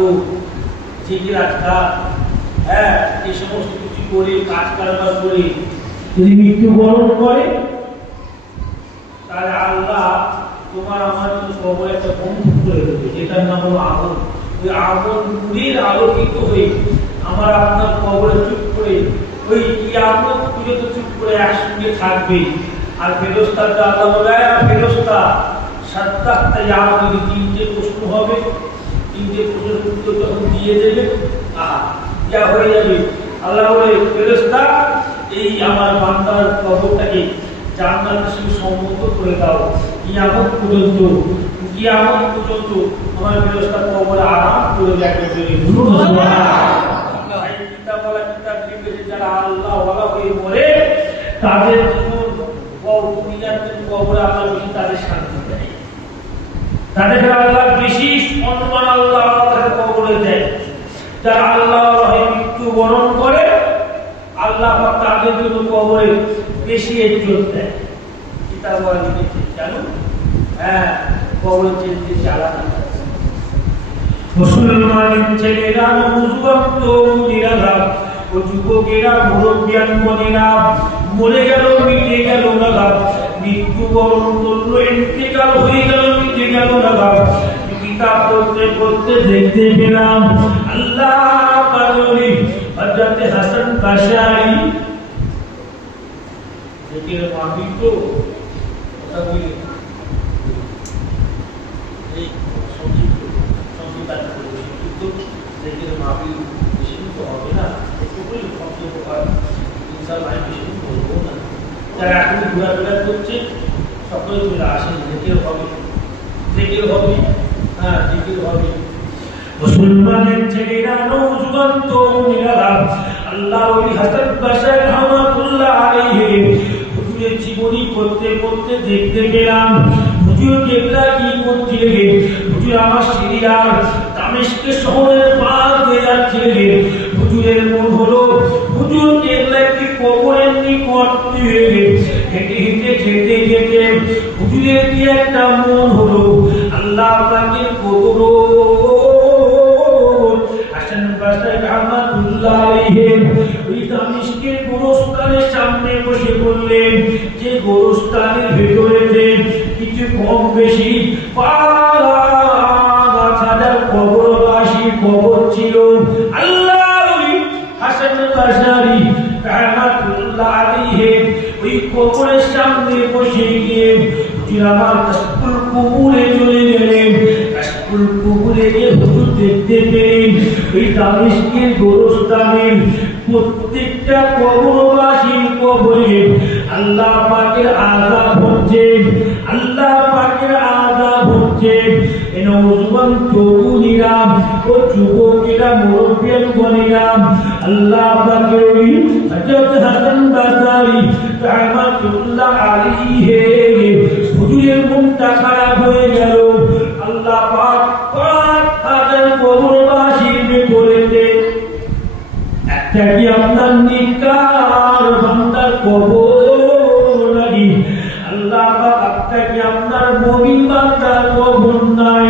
জেগে রাখা, হ্যাঁ এই সমস্ত কিছু করে কাজ কারবার করে যদি মৃত্যুবরণ করে, তাহলে আল্লাহ তোমার আমার কবরে একটা বন্ধু করে দেবে, যেটার নাম হলো আমল। ওই আমল নূরের আলোকিত হয়ে আমার আপনার কবরে চুপ করে ওই কিয়ামত পর্যন্ত চুপ করে একসঙ্গে থাকবে। আর ফেরেশতারা আল্লাহ বলে, ফেরেশতা সাতটা ইয়ামাতে 3টে প্রশ্ন হবে, 3টে প্রশ্নের উত্তর যখন দিয়ে দেবে, আহা যা হয়ে যাবে। আল্লাহ বলে, ফেরেশতা এই আমার বান্দার কবরটাকে জান্নাতের সঙ্গে সম্মত করে দাও। কিয়ামত পর্যন্ত আমার ফেরেশতা কবরে আরাম করে দেখবে। যারা আল্লাহ ওয়ালা হয়ে মরে, তাদের কবরে আল্লাহ বেশি তাদের শান্তি দেয়, তাদের আল্লাহ বেশি সম্মান আল্লাহ তাদের কবরে দেয়। যারা আল্লাহ হয়ে মৃত্যুবরণ করে, আল্লাহ তাদের জন্য কবরে বেশি ইজ্জত দেয়। কিতাব লিখেছে জানো, হ্যাঁ কবরের চেয়ে চালানো। মুসলমানের ছেলেরা যুবকেরা ও যুবকেরা মুরব্বিয়ান বোনেরা মরে গেল, মিটে গেল না ভাব, মৃত্যুবরণ করলো, ইন্তেকাল হয়ে গেল, মিটে গেল না ভাব। কিতাব পড়তে পড়তে দেখতে পেলাম আল্লাহ পাগলি হযরত হাসান বাশারি দেখে মাফি তো কথা বলি এই সংগীত কিন্তু দেখে মাফি বেশি তো হবে না, একটুকুই শব্দ হয় ইনশাআল্লাহ বেশি বলবো না। যারা এখন ঘোরাফেরা করছে সকলে চলে আসেন, দেখে হবে, হ্যাঁ দেখে হবে। মুসলমানের ছেলেরা নওজোয়ান তরুণীরা আল্লাহর ওলি হাসান বাশার রহমাতুল্লাহ আলাইহি হুজুরের জীবনী পড়তে পড়তে দেখতে পেলাম হুজুর কেবলা কি করছিলেন। হুজুর আমার সিরিয়ার দামেস্কের শহরের পার দিয়ে যাচ্ছিলেন। হুজুরের মন হলো হুজুর কেবলা একটি কবরের নিকট দিয়ে হেঁটে হেঁটে যেতে যেতে হুজুরের কি একটা মন হলো আল্লাহ পাকের কবর হাসান বাশার রহমাতুল্লাহ আলাইহি ওই দামিশকের গোরস্থানের সামনে বসে বললেন যে গোরস্থানের ভেতরেতে কিছু কম বেশি ৫,০০০ কবরবাসী কবর ছিল। আল্লাহর ওলি হাসান বাশারী রাহমাতুল্লাহ আলাইহি ওই কবরের সামনে বসে গিয়ে আমার কাশফুল কুবুরে চলে গেলেন। কাশফুল কুবুরে গিয়ে হুজুর দেখতে পেলেন ওই দামিশকের গোরস্থানের প্রত্যেকটা কবরবাসীর কবরে আল্লাহ পাকের আযাব হচ্ছে, আল্লাহ পাকের আযাব হচ্ছে। নওজোয়ান তরুণীরা ও যুবকেরা মুরব্বিয়ানগণেরা আল্লাহ পাকের ওই হযরত হাসান বাশারী রাহমাতুল্লাহ আলাইহি হুজুরের মনটা খারাপ হয়ে গেল। আল্লাহ পাক ৫,০০০ কবরবাসীর ভেতরেতে একটা কি আপনার নেককার বান্দার কবর নাই? আল্লাহ পাক একটা কি আপনার মুমিন বান্দার কবর নাই?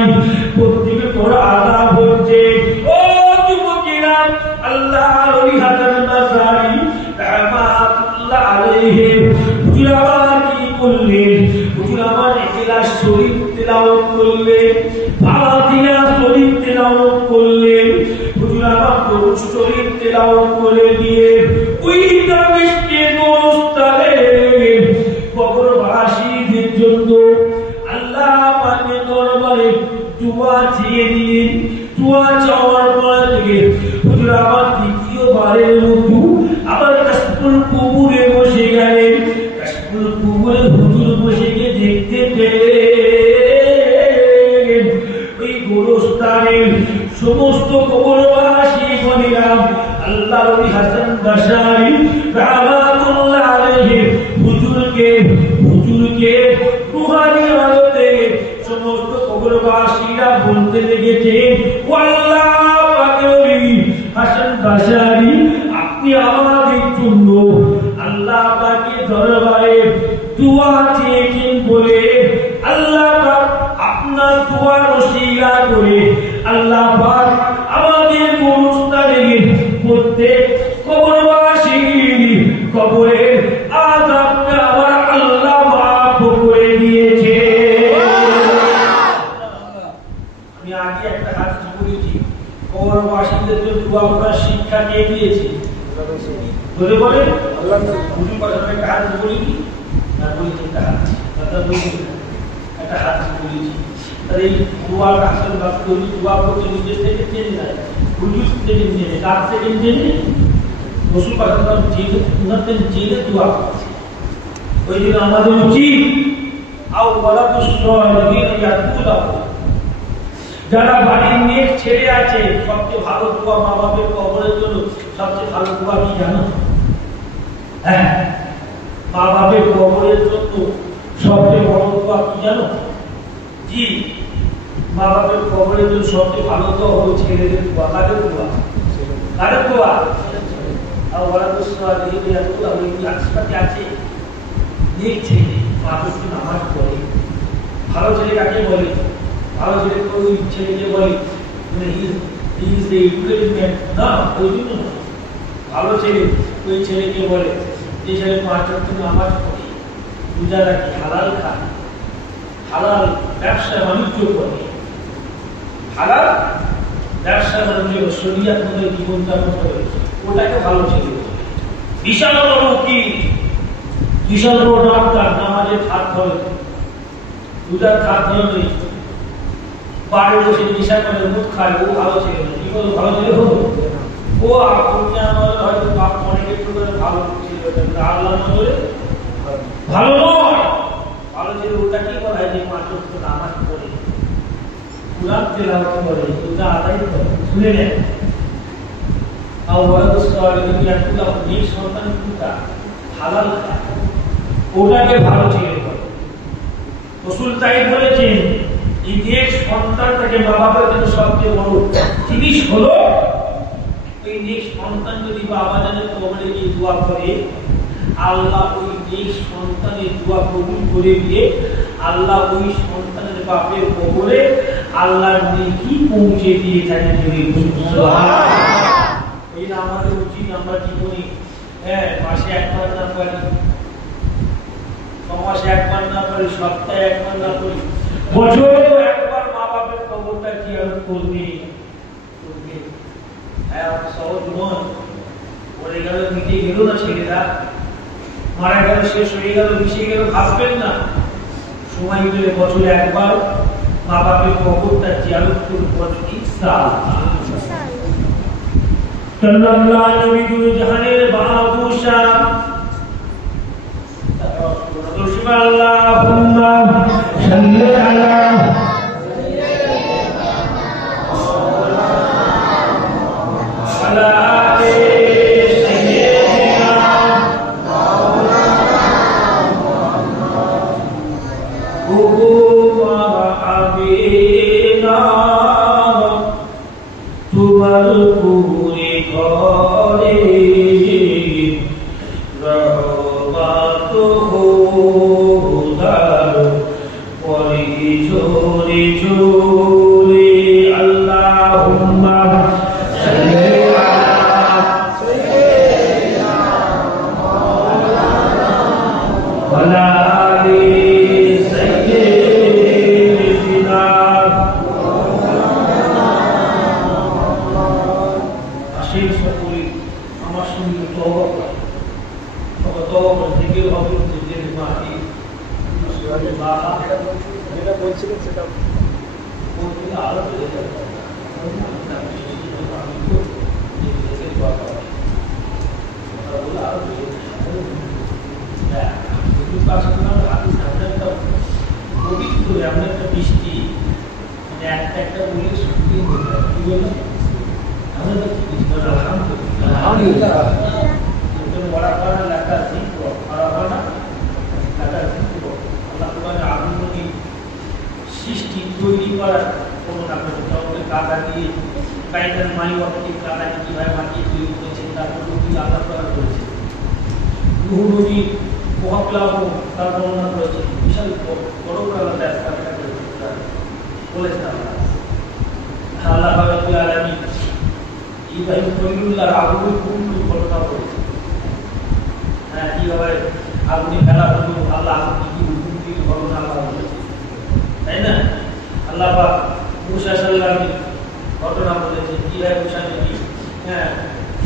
প্রত্যেকে তোর আযাব হচ্ছে। ও যুবকেরা, আল্লাহর ওলি হাসান বাশারী রাহমাতুল্লাহ আলাইহি হুজুর আবার কি করলেন? হুজুর আবার ইখলাস শরীফ তেলাওয়াত করলেন, ফাতিহা শরীফ তেলাওয়াত করলেন, হুজুর আবার দরুদ শরীফ তেলাওয়াত করে দিয়ে ওই দামিশকের গোরস্থানে কবরবাসীদের জন্য আল্লাহ পাকের দরবারে দুআ চেয়ে দিলেন। দুআ চাওয়ার পরে থেকে হুজুর আবার দ্বিতীয়বারের মতো আবার কাশফুল কুবুরে বসে গেলেন। কাশফুল কুবুরে হুজুর বসে গিয়ে দেখতে পেলেন ওই গোরস্থানের সমস্ত কবরবাসী গণেরা আল্লাহর ওলি হাসান বাশারী রাহমাতুল্লাহ আলাইহি হুজুরকে রূহানি আলোতে সমস্ত কবরবাসীরা বলতে লেগেছে, ও আল্লাহ পাকের ওলি হাসান বাশারী, আপনি আমাদের জন্য আল্লাহ পাকের দরবারে দুআ চেয়েছেন বলে আল্লাহ পাক আপনার দুআর ওসিলা করে আল্লাহ পাক আমাদের গোরস্থানে প্রত্যেক কবরবাসীর কবরের আযাবটা আবার আল্লাহ মাফ করে দিয়েছে। আমি আগে একটা হাদিস বলেছি, কবরবাসীদের জন্য দোয়া করার শিক্ষা কে দিয়েছে? বলে বলে আল্লাহ। হুজুর পাশে একটা হাদিস বলিনি না? বলেছি একটা হাদিস, কথা বলি একটা হাদিস বলেছি। তার এই দোয়াটা আসল বাস্তবিক দোয়া করতে নিজের থেকে চেঞ্জ নাই, হুজুর থেকে জেনে, কার থেকে জেনে? রসুল পাশে জেনে, উনাদের জেনে দোয়া করছে। ওই জন্য আমাদের উচিত যারা বাড়ির নেক ছেড়ে আছে, সবচেয়ে ভালো দোয়া মা বাপের কবরের জন্য সবচেয়ে ভালো দোয়া কি জানো? হ্যাঁ, মা বাপের কবরের জন্য সবচেয়ে বড় দোয়া কি জানো? জি, মা বাপের কবরের জন্য সবচেয়ে ভালো দোয়া হলো ছেলেদের দোয়া। কাদের দোয়া? কাদের দোয়া? আর ওরা তো আশপাশে আছে নেক ছেলে, মানুষ নামাজ পড়ে। ভালো ছেলে কাকে বলে? ভালো ছেলে ওই ছেলেকে বলে না, ওই জন্য ভালো ছেলে ওই ছেলেকে বলে যে ছেলে ৫ ওয়াক্ত নামাজ পড়ে, রোজা রাখে, হালাল খায়, হালাল ব্যবসা বাণিজ্য করে, হালাল ব্যবসা বাণিজ্য শরিয়াত মধ্যে জীবনযাপন করে, ওটাকে ভালো ছেলে। বিশাল বড় উকিল, বিশাল বড় ডাক্তার, নামাজের খাত ধরে, রোজার খাত ধরে, বাড়ি বসে নেশা করে মুখ খায়, ও ভালো ছেলে। কি বলো, ভালো ছেলে হবো? ও হয়তো বাপ অনেকের ভালো ছেলে, আল্লাহ নজরে ভালো নয়। ভালো ছেলে ওটা কি বলা হয়? যে ৫ ওয়াক্ত নামাজ পড়ে, কুরআন তেলাওয়াত করে, রোজা আদায় করে। শুনে নেন, সন্তান হালাল খায়, ওটাকে ভালো ছেলে বলে। রাসূল তাই বলেছেন, এই নেক সন্তানটাকে মা বাবার জন্য সবচেয়ে বড় জিনিস হলো ওই নেক সন্তান যদি বাবা জানের কবরে গিয়ে দোয়া করে, আল্লাহ ওই নেক সন্তানের দোয়া কবুল করে দিয়ে আল্লাহ ওই সন্তানের বাপের কবরে আল্লাহর নেকি পৌঁছে দিয়ে থাকেন। সুবহানাল্লাহ। এই আমাদের উচিত আমরা আমরা জীবনে মাসে একবার না পারি, 6 মাসে একবার না পারি, সপ্তাহে একবার না পারি, বছরে একবার মা বাপের খবরটা জিয়ারত করবে। সহজ নয়। পড়ে গেল, মিটে গেল না, ছেলেরা মারা গেল, শেষ হয়ে গেল, মিশে গেল, ভাববেন না। সময় পেলে বছরে একবার মা বাপের খবরটা জিয়ারত করব। সাল্লাল্লাহু নবী জাহানের বাদশা আল্লাহুম্মা সাল্লি আলা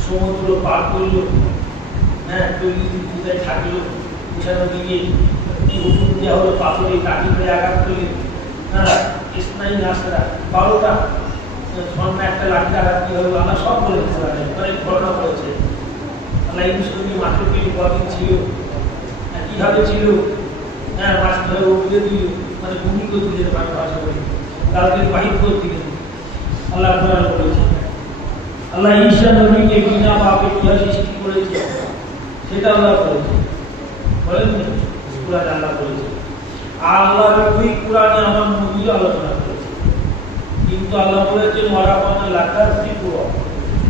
সমুদ্র পার করলো, থাকলো, পাথরে কাঠি করে আঘাত করলেন, ইসমাইল নাসরা 12টা ঝর্ণা একটা লাঠি আঘাত কি হলো, আল্লাহ সব বলে অনেক ঘটনা করেছে। আল্লাহ ইউসুফকে মাঠের পেটে কদিন ছিল, কিভাবে ছিল, মাছ ধরে উঠে দিল, মানে ভূমি করে দিলেন, ভাষা করে কালকে বাহির করে দিলেন। আল্লাহ বলেছে আল্লাহ ঈসা নবীকে বিনা পাপে কিভাবে সৃষ্টি করেছে সেটা আল্লাহ বলেছে, বলেন কুরআনে আল্লাহ বলেছে। আল্লাহর ওই কুরআনে আমার নবী আলোচনা করেছে, কিন্তু আল্লাহ বলেছে ওয়ারাফানা লাকা যিকরা,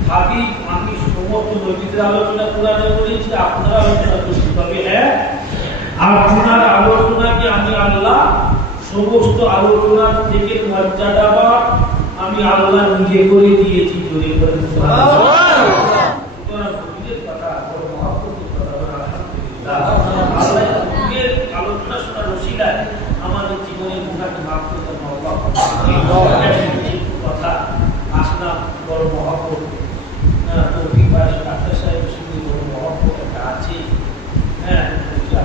ভাবি আমি সমস্ত নবীদের আলোচনা কুরআনে করেছি, আপনারা আলোচনা করছি, তবে হ্যাঁ আপনার আলোচনাকে আমি আল্লাহ সমস্ত আলোচনার থেকে মর্যাদা আমি আল্লাহ নিজে করে দিয়েছি। জোরে বলেন সুবহানাল্লাহ। তোমরা নবীদের কথা বড় মহব্বতের কথা বলে আলহামদুলিল্লাহ। আল্লাহ নবীর আলোচনা শোনার ওসিলায় আমাদের জীবনের গুনাহকে মাফ করতে আল্লাহ কথা আসলাম, বড় মহব্বত। তৌফিক ভাই ডাক্তার সাহেবের সঙ্গে বড় মহব্বত একটা আছে,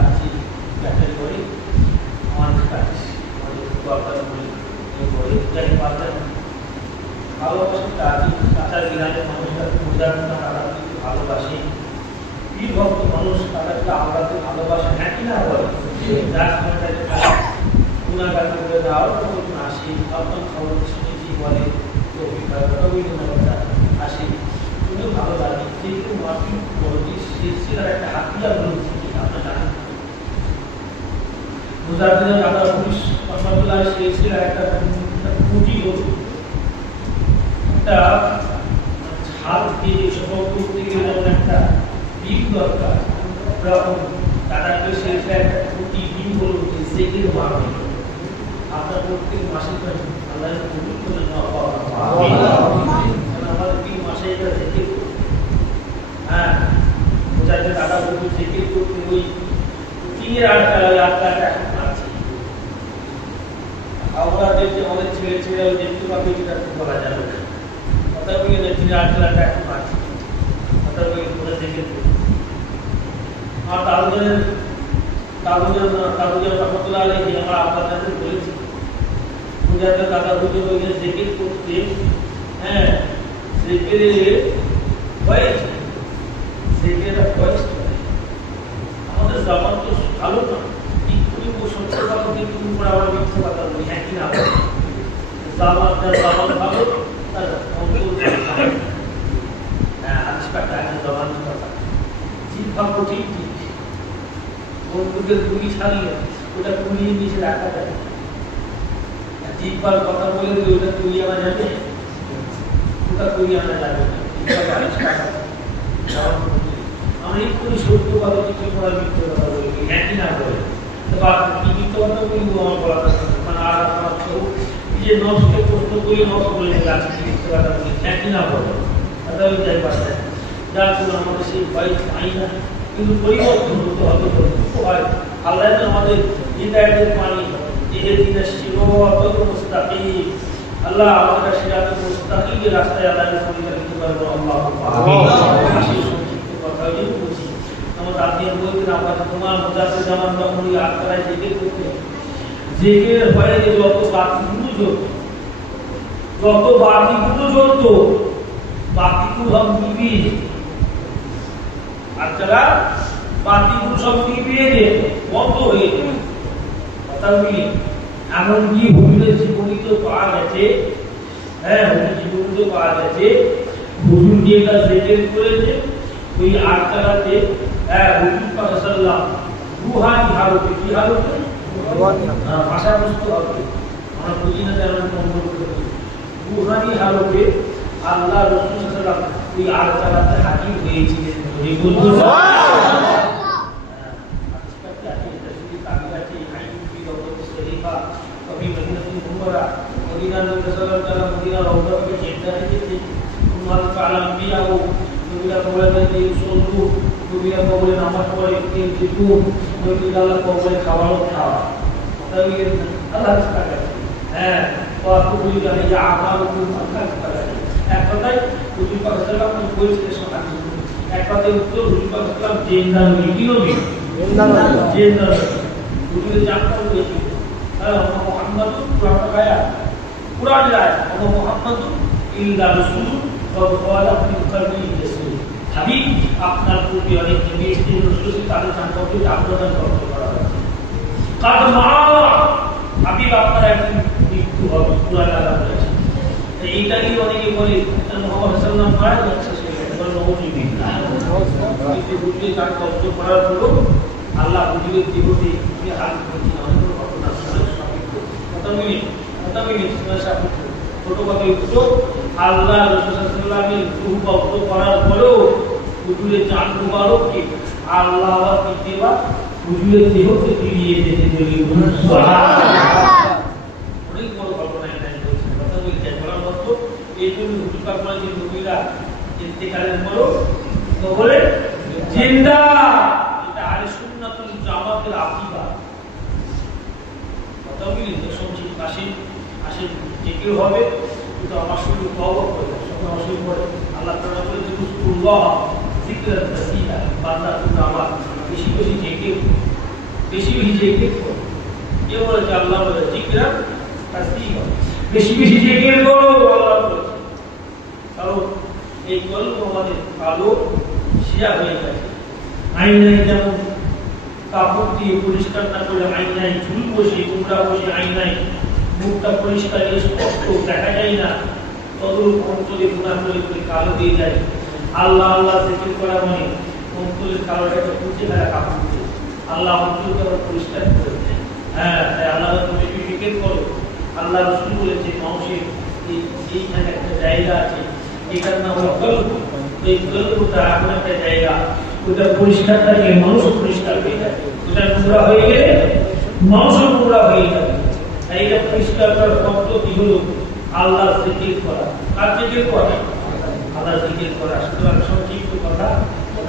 আছে ব্যাটারি করে আমাদের কাছে আমাদের দরকার বলে যাই পারতেন ভালোবাসাটা আছে। কাঁচার গ্রামের মানুষরা পূজার তারা কিন্তু ভালোবাসে, বীর ভক্ত মানুষ তাদেরকে আল্লাহকে ভালোবাসে, হ্যাঁ কিনা বলে গুণাগার করে দেওয়ার আসি আপনার খবর শুনেছি বলে আসি শুনে ভালো লাগে। যেহেতু মাটি শিলার একটা হাতিয়ার রয়েছে আপনার জানেন, পূজার দিনে আমরা পুলিশ সবগুলা শিলার একটা পুঁজি রয়েছে, একটা হাত দিয়ে সফল করতে গেলে যেমন একটা ডিম দরকার, ওরকম দাদাকে একটা খুঁটি ডিম বলে সেগুলো মারবে। আপনার প্রত্যেক মাসে আল্লাহ কবুল করে আমাদের 3 মাসে এটা দেখে হ্যাঁ বোঝাতে দাদা বলতে জিকির করতে ওই টিনের আটকাটা এখন আছে। আমরা দেখছি আমাদের ছেলে ছেলে দেখতে পাবে এটা বলা যাবে না, কথা বলে টিনের আটকাটা এখন আছে, কথা বলে ওরা জিকির করতে। আর তাবুদের রহমতুল্লাহ আলাইহি আমরা আপনাদের বলেছি বোঝাতে দাদা বলতে ওই জিকির করতে, হ্যাঁ জিকিরের বয়স আমাদের জামান তো ভালো না, একটু সত্য কথা কিন্তু আমরা মিথ্যে কথা বলি, একই না জামান ভালো তার আজকাটা জামান কথা ঠিক ভাব ঠিক ঠিক বন্ধুদের গুলি ছাড়িয়ে ওটা কুলিয়ে নিচে রাখা যায়, জিহ্বার কথা বলে দিলে ওটা কুলিয়ে আনা যাবে, ওটা কুলিয়ে আনা যাবে না। আমরা একটু সত্য কথা কিছু করা মিথ্যে কথা বলি, একই না করে কি মিথ্যে কথা বলবো আমার বলা মানে আর যে নষ্টকে প্রশ্ন করি নষ্ট বলে আজকে মিথ্যে কথা বলি, একই না বলো তাহলে যাই পারছে যার জন্য আমাদের সেই ভয় পাই না, কিন্তু পরিবর্তন হতে হবে। হয় আল্লাহ আমাদের হৃদয়ের পানি ইহদিনাস সিরাতাল মুস্তাকিম, আল্লাহ আমাদের সিরাতাল মুস্তাকিমের রাস্তায় আল্লাহকে পরিচালিত করবে। আল্লাহু আমিন। কথা বলছি আমাদের আপনি বলতেন আমরা তোমার মুজাদ্দিদ জামান দমুরি আত্মায় জিকির করতে, জিকির হয় যে যত বাতিগুলো জ্বলত বাতিগুলো সব নিবি, আচ্ছা বাতিগুলো সব নিবিয়ে যে বন্ধ হয়ে যাবে। কথা বলি এমনকি হুজুরের জীবনী তো পাওয়া গেছে, হ্যাঁ হুজুর জীবনী তো পাওয়া গেছে, হুজুর যে এটা জিকির করেছে ওই আটকালাতে হুজুর পাক সাল্লাল্লাহু রুহানি হালতে কি হালতে ভাষা বুঝতে হবে আমরা বুঝি না তেমন কম্পন করি, রুহানি হালতে আল্লাহ রাসূল সাল্লাল্লাহু আলাইহি ওয়াসাল্লাম ওই আটকালাতে হাকিম হয়েছিলেন। कभी मदीना मुनव्वरा मदीना नबी सल्लल्लाहु अलैहि वसल्लम मदीना रौदा के जेदा के उन्होंने काला अंबिया को नबीरा बोले थे सोलू नबीरा बोले नामाज पढ़े के जितू नबीरा अल्लाह को बोले खावाओ खावा तभी अल्लाह इसका है तो आपको बोली जाने या आमाल को अल्लाह इसका है एक बताए हुजूर पाक सल्लल्लाहु अलैहि वसल्लम को बोले सुना एक बात उत्तर हुजूर पाक सल्लल्लाहु अलैहि वसल्लम जिंदा नबी जिंदा हुजूर जानता हुए मोहम्मद कुरान आया कुरान आया मोहम्मद इल्ला रसूल और वाला अपनी करनी रसूल হাবিব আপনার প্রতি অনেক নবী এসেছেন রাসূল তাদের সম্পর্কে আবেদন করতে পারা হয়েছে কাদমা হাবিব আপনার একদিন মৃত্যু হবে কুরআন আলাদা হয়েছে এইটাই অনেকে বলে মুহাম্মদ সাল্লাল্লাহু আলাইহি ওয়াসাল্লাম মারা যাচ্ছে সেটা নওজুবিল্লাহ কিন্তু বুঝে তার কষ্ট করার পর আল্লাহ বুঝিয়ে দিবতে কি হাল করছে অনেক ঘটনা ছোট কথা উত্তর আল্লাহ রাসূল সাল্লাল্লাহু আলাইহি ওয়াসাল্লামের রূহ কবজ করার পরেও হুজুরের জান মুবারককে আল্লাহ ওয়া কিতাবা হুজুরের দেহকে ফিরিয়ে দিতে বলি সুবহানাল্লাহ। অনেক বড় ঘটনা এটা বলছে কথা বলতে বলার মত এই জন্য হুজুর পাক বলেন যে নবীরা ইন্তেকালের পরও কবরে জিন্দা, এটা আহলে সুন্নাতুল জামাতের আকীদা। কথা বলি শুনছি পাশে আসে জিকির হবে কিন্তু আমার শুধু তওবা করে সব শুরু করে আল্লাহ তাআলা বলে যে কুল্লাহ যিকরাত তাসবিহা বান্দা তুমি আমার বেশি বেশি জিকির করো কে বলেছে আল্লাহ বলে যিকরাত তাসবিহা বেশি বেশি জিকির করো আল্লাহ বলেছে। কারণ এই কলব আমাদের কালো শিয়া হয়ে গেছে, আইনাই যেমন কাপড় দিয়ে পরিষ্কার না করে আইনাই চুল বসে কুমড়া বসে আইনাই মুখটা পরিষ্কার স্পষ্ট দেখা যায় না, তদরূপ অন্তরে গুনাহ করে করে কালো হয়ে যায়। আল্লাহ আল্লাহ জিকির করা মানে অন্তরের কালোটাকে মুছে ফেলা কাপড় দিয়ে আল্লাহ অন্তরকে পরিষ্কার করে দেয়। হ্যাঁ তাই আল্লাহ তুমি জিকির করো। আল্লাহ রাসূল বলেছে মানুষের এইখানে একটা জায়গা আছে এটার নাম হলো কলব, এই কলবটা এমন একটা জায়গা ওটা পরিষ্কার থাকলে মানুষ পরিষ্কার হয়ে যায়, ওটা নোংরা হয়ে গেলে মানুষও নোংরা হয়ে যাবে। এইটা পরিষ্কার করার পদ্ধতি হলো আল্লাহ জিকির করা। কার জিকির করা? আল্লাহ জিকির করা। সুতরাং সংক্ষিপ্ত কথা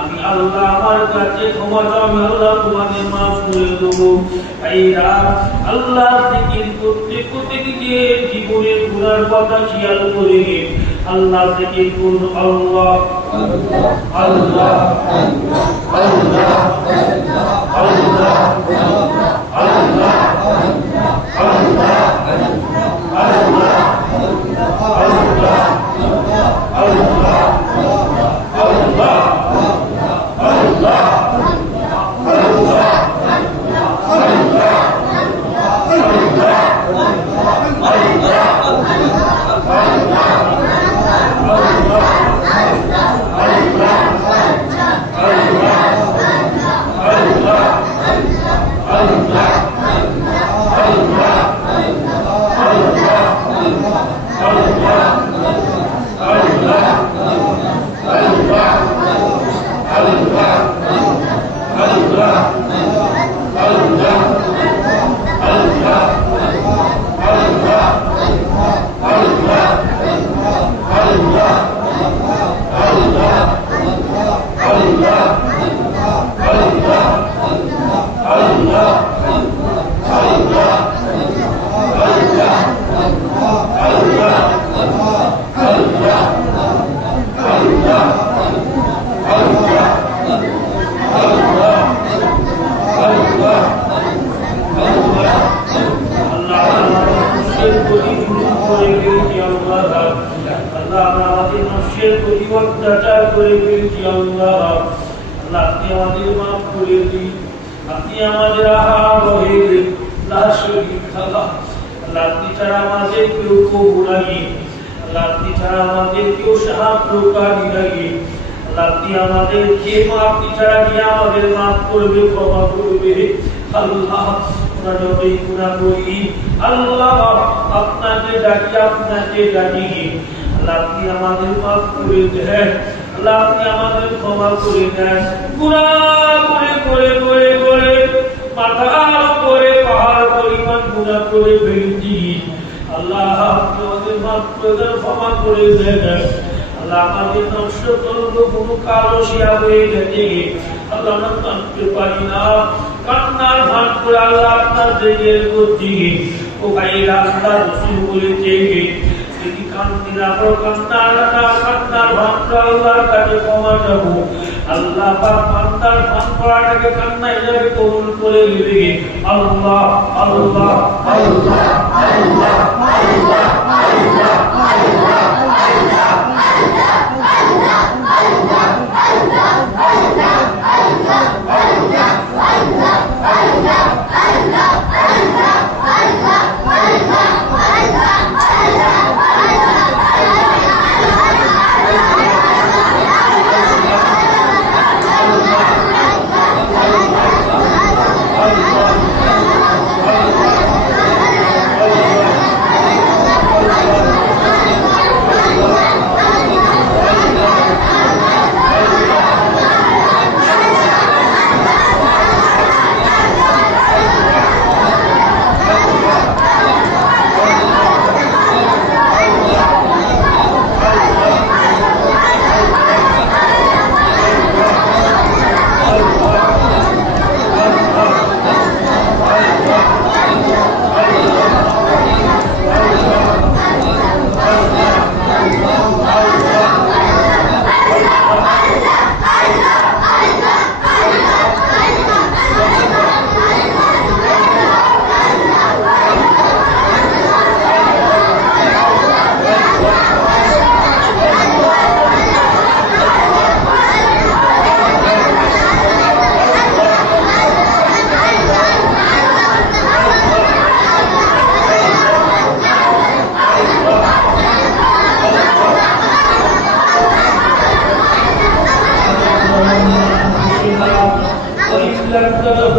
আমি আল্লাহ আমার কাছে ক্ষমা চাও, আমি আল্লাহ তোমাকে মাফ করে দেবো। ভাইরা, আল্লাহ জিকির করতে করতে নিজের জীবনের গুনার কথা খেয়াল করে আল্লাহ জিকির করুন। আল্লাহ আল্লাহ আল্লাহ আল্লাহ আল্লাহ আল্লাহ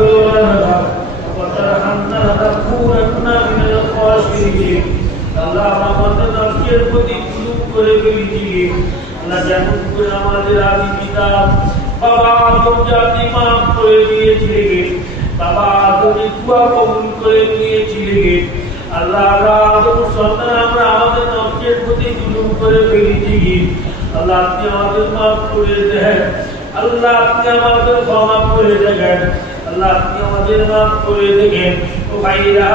لنا وترحمنا لنكونن من الخاسرين আল্লাহ আমাদের নফসের প্রতি জুলুম করে ফেলেছি আল্লাহ যেমন করে আমাদের আদি পিতা বাবা আদম জাতি মাফ করে দিয়েছিলেন বাবা আদমের দোয়া কবুল করে নিয়েছিলেন আল্লাহ আদম সন্তান আমরা আমাদের নফসের প্রতি জুলুম করে ফেলেছি আল্লাহ আপনি আমাদের মাফ করে দেন আল্লাহ আপনি আমাদের ক্ষমা করে দেন আল্লাহ আপনি আমাদের মাফ করে দেন ও ভাইরা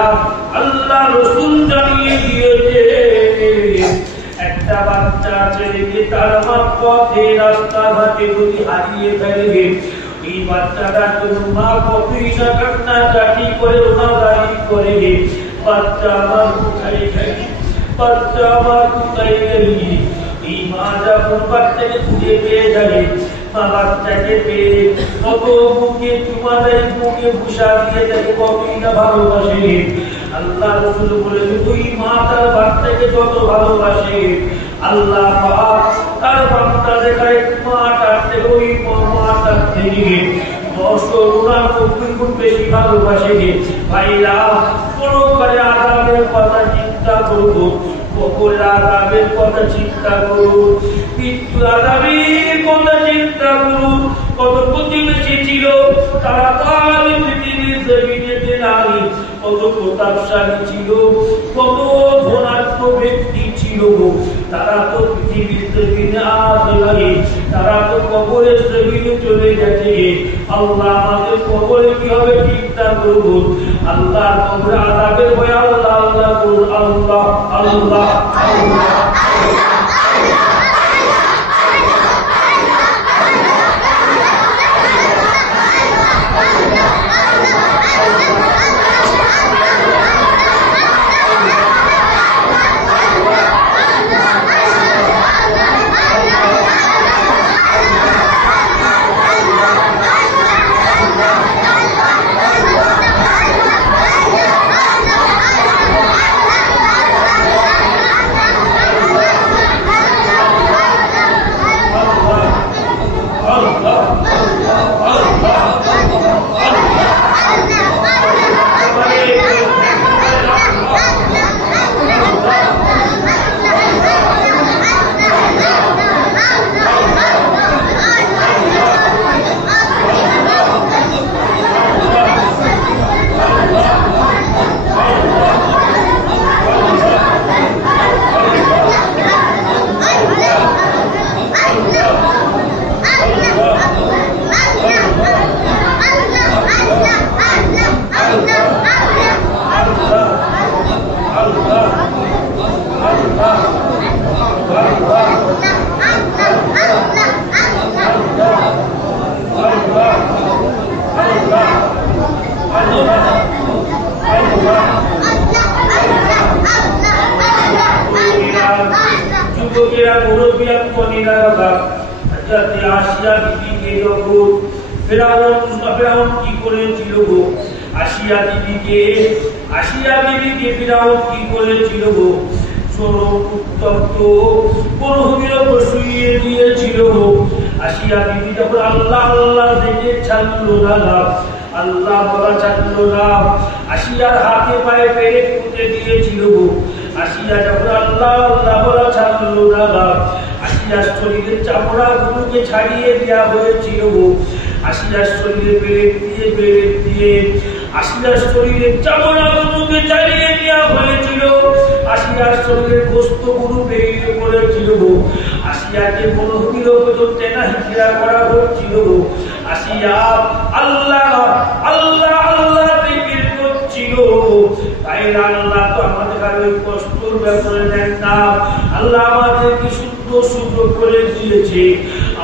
আল্লাহ রাসূল জানিয়ে দিয়েছে একটা বাচ্চা ছেলেকে তার মা পথে রাস্তা ঘাটে যদি হারিয়ে ফেলে এই বাচ্চাটার জন্য মা কতই না কান্নাকাটি করে ওনাদারি করে বাচ্চা আমার কোথায় গেলি বাচ্চা আমার কোথায় গেলি এই মা যখন বাচ্চাকে খুঁজে পেয়ে যাবে মা বাচ্চাকে পেয়ে কত বুকে চুমা দেয় বুকে ভুষা দিয়ে তাকে কতই না ভালোবাসে আল্লাহ রাসূল বলেন ওই মা তার বাচ্চাকে যত ভালোবাসে আল্লাহ পাক তার বাচ্চা দেখায় মাটার থেকে ওই মাটার থেকে 999 গুণ বেশি ভালোবাসে ভাইরা পরকালে আযাবের কথা চিন্তা করব কবরের আযাবের কথা চিন্তা করব মৃত্যু আযাবের কথা চিন্তা করব কত প্রতিবেশী ছিল তারা তার পৃথিবীর জমিনে নাই কত প্রতাপশালী ছিল কত ধনাঢ্য ব্যক্তি ছিল তারা তো পৃথিবীর জমিনে আজ লাগে তারা তো কবরের জমিনে চলে গেছে আল্লাহ আমাদের কবরে কি হবে চিন্তা করব আল্লাহ কবরে আযাবের ভয় আল্লাহ আল্লাহ করব আল্লাহ আল্লাহ আল্লাহ আল্লাহ বলা ছাড়লো না আসিয়ার হাতে পায়ে পেরে পুঁতে দিয়েছিল আসিয়া যখন আল্লাহ আল্লাহ বলা ছাড়লো না আসিয়ার শরীরের চামড়া গুলোকে ছাড়িয়ে দেওয়া হয়েছিল আসিয়ার শরীরে পেরেক দিয়ে আসিয়ার শরীরের চামড়া গুলোকে ছাড়িয়ে দেওয়া হয়েছিল আসিয়ার শরীরের গোস্ত গুলো বেরিয়ে পড়েছিল আসিয়াকে মনোহীর টেনা হিচড়া করা হচ্ছিল আসিয়া আল্লাহ আল্লাহ আল্লাহ জিকির করছিল তাই আল্লাহ তো আমাদের আর ওই কষ্টর ব্যাপারে দেন না আল্লাহ আমাদেরকে সুন্দর সুযোগ করে দিয়েছে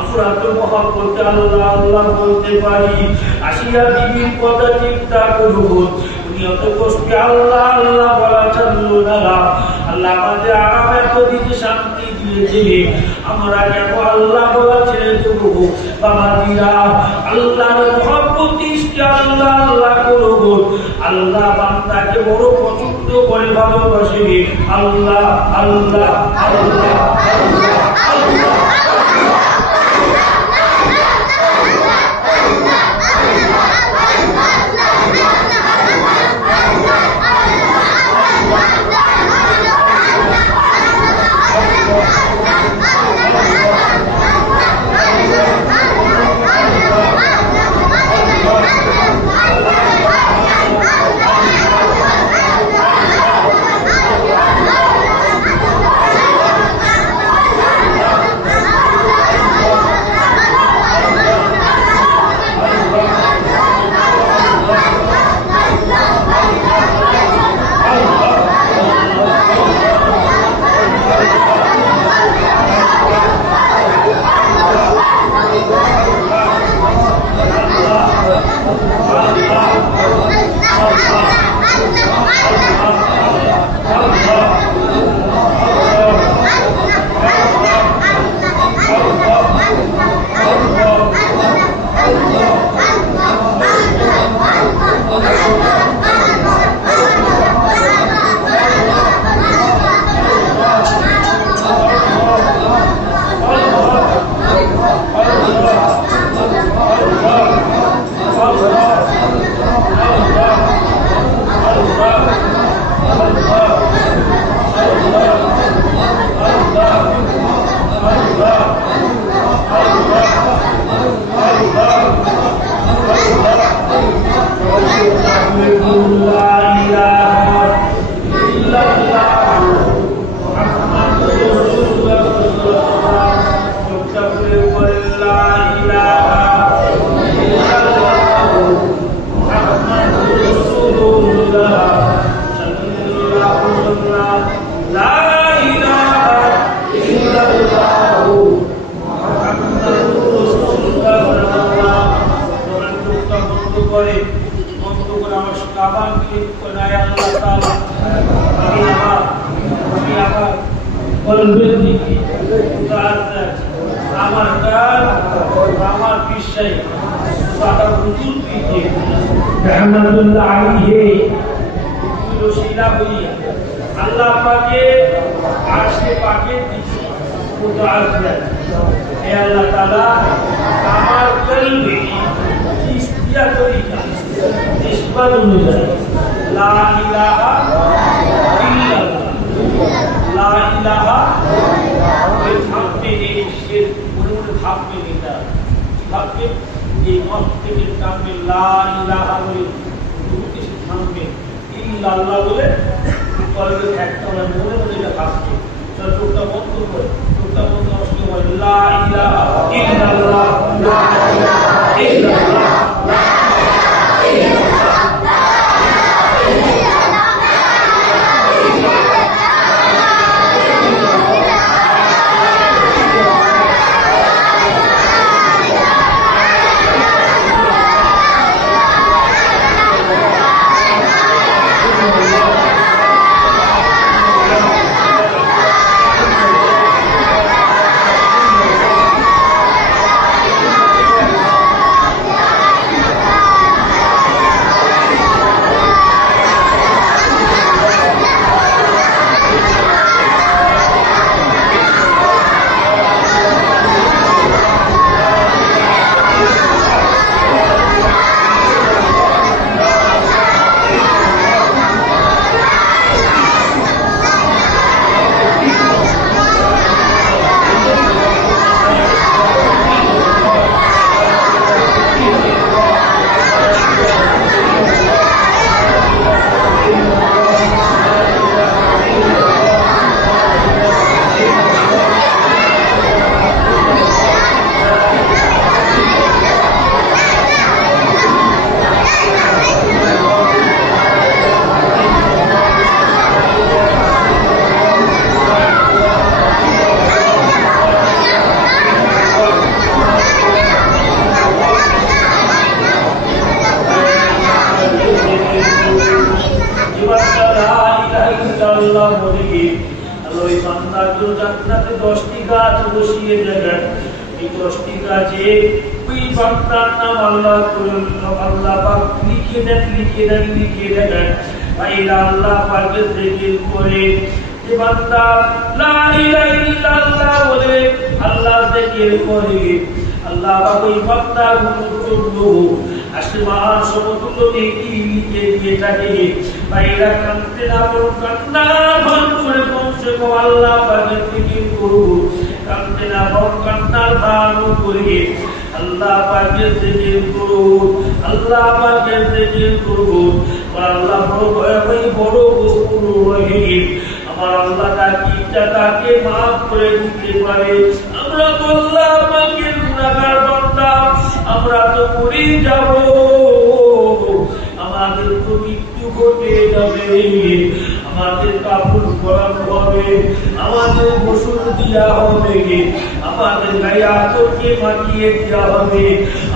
আমরা তো মহব্বতে আল্লাহ আল্লাহ বলতে পারি আসিয়া বিবির কথা চিন্তা করব উনি অত কষ্টে আল্লাহ আল্লাহ বলা ছাড়লো না আল্লাহ আমাদের আরাম এত দিতে শান্তি দিয়েছে আমরা কেন আল্লাহ বলা ছেড়ে দেবো বাবা দিরা আল্লাহর মহব্বত আল্লাহ আল্লাহ করব আল্লাহ বান্দাকে বড় পছন্দ করে ভালোবাসে আল্লাহ আল্লাহ আল্লাহ আল্লাহ আল্লাহ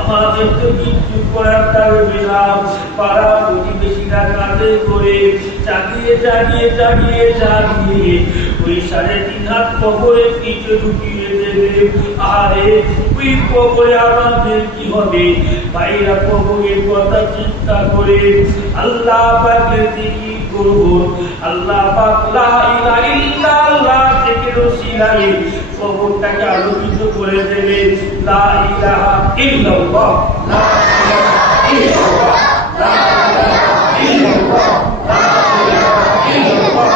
আমাদের তো কিছু করার থাকবে না। পাড়া প্রতিবেশীরা কাঁধে করে চাগিয়ে ওই 3.5 হাত কবরের নিচে ঢুকিয়ে দেবে। আরে ওই কবরে আমাদের কি হবে? ভাইরা কবরের কথা চিন্তা করে আল্লাহ পাকের জিকির করব। আল্লাহ পাক লা ইলাহা ইল্লাল্লাহ থেকে রসিলায় কবরটাকে আলোকিত করে দেবে। লা ইলাহা ইল্লাল্লাহ, লা ইলাহা ইল্লাল্লাহ, লা ইলাহা ইল্লাল্লাহ, লা ইলাহা ইল্লাল্লাহ,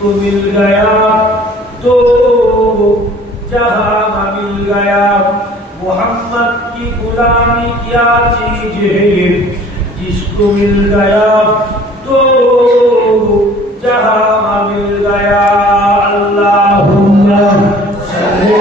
जिसको मिल गया तो जहां मिल गया। मोहम्मद की गुलामी क्या चीज है, जिसको मिल गया तो जहां मिल गया। अल्लाहुम्मा सल्ली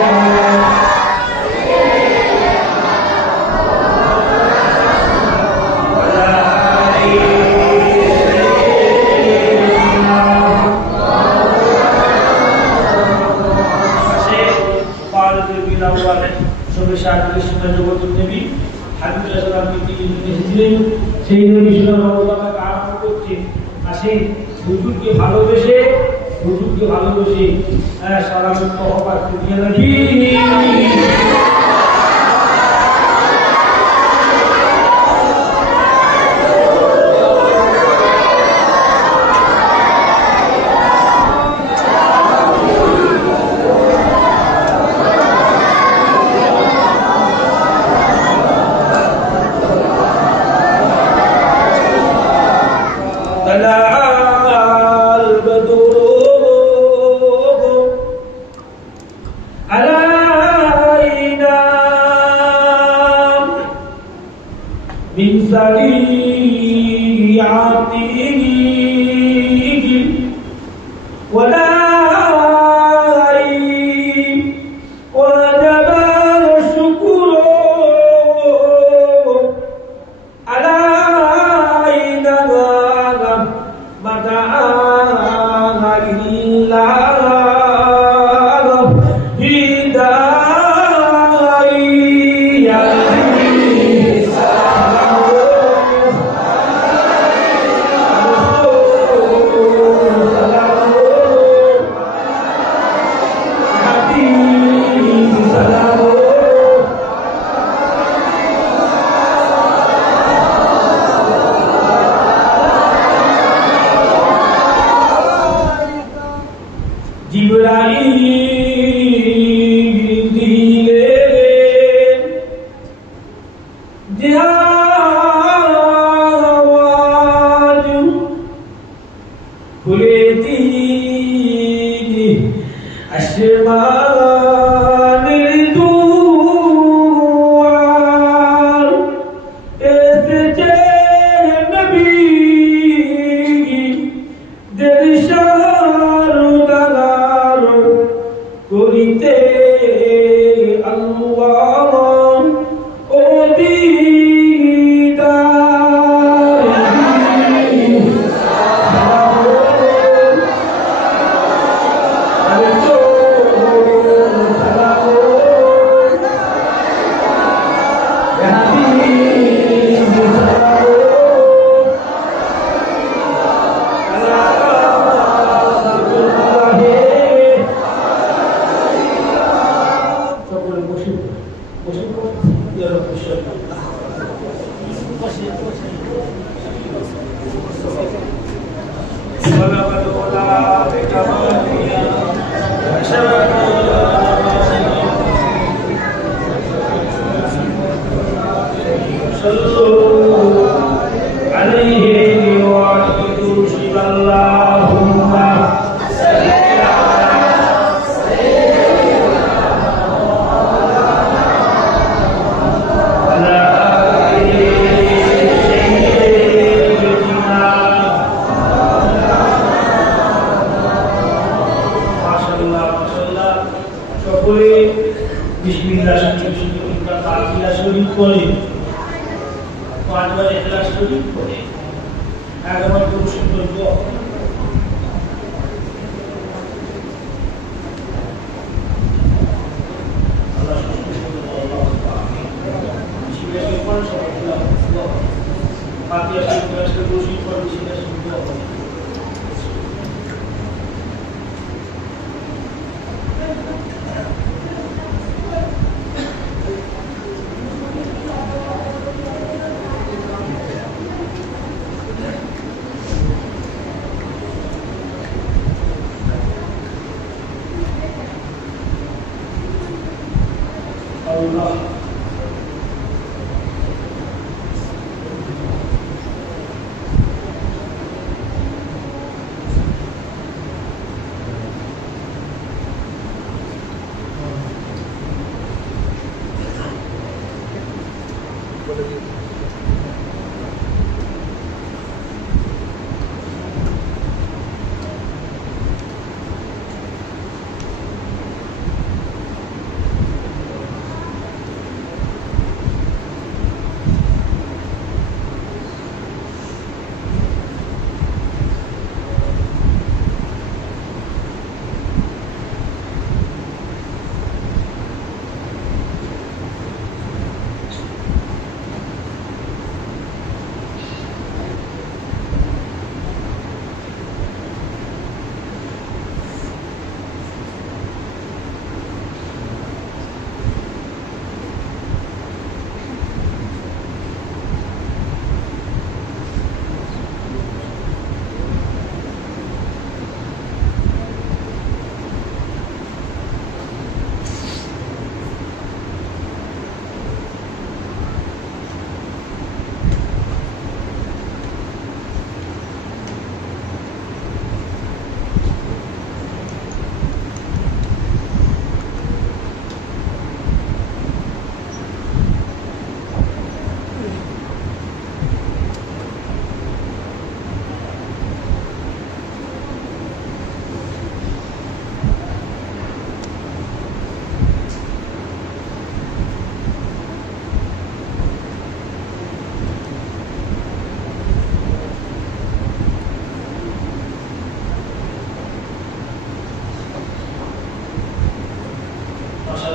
হুজুরকে ভালোবেসে সালামের মহব্বত দিয়ে রাখি।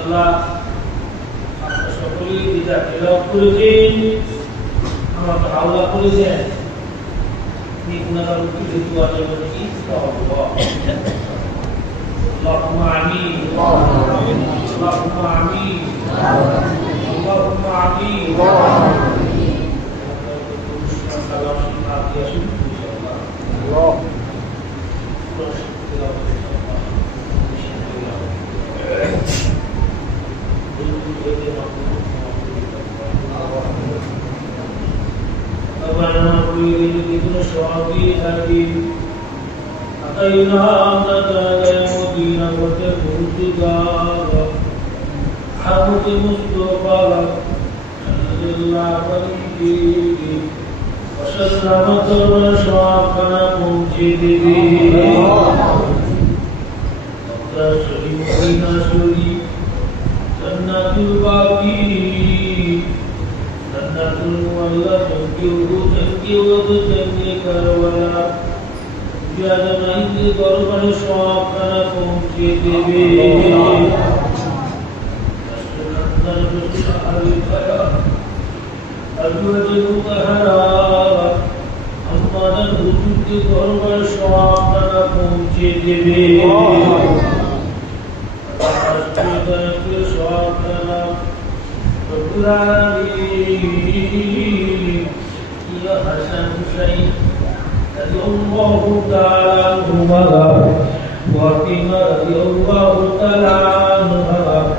আল্লাহ আপনারা সকলেই যেটা তেলাওয়াত করেছেন আমাকে আল্লাহ করেছেন এই গুনাহগার উত্তরে দোয়া চাইবেন ইনশাআল্লাহ اللهم آمين اللهم آمين اللهم آمين الله ربنا قل لنا شرعي هدي أتينا أمرك يوم وتكون تجارة حمد مصطفى صلى الله عليه وسلم ترشاقنا مجددي شريفنا شريف جنة الباقي جنة المولى تنكي كرولا جنة دربر شاقنا مجددي أجوجك هرارا أما نبوك دربر شاقنا مجددي يا حسن حسين رضي الله تعالى عنهما وفاطمة رضي الله تعالى عنها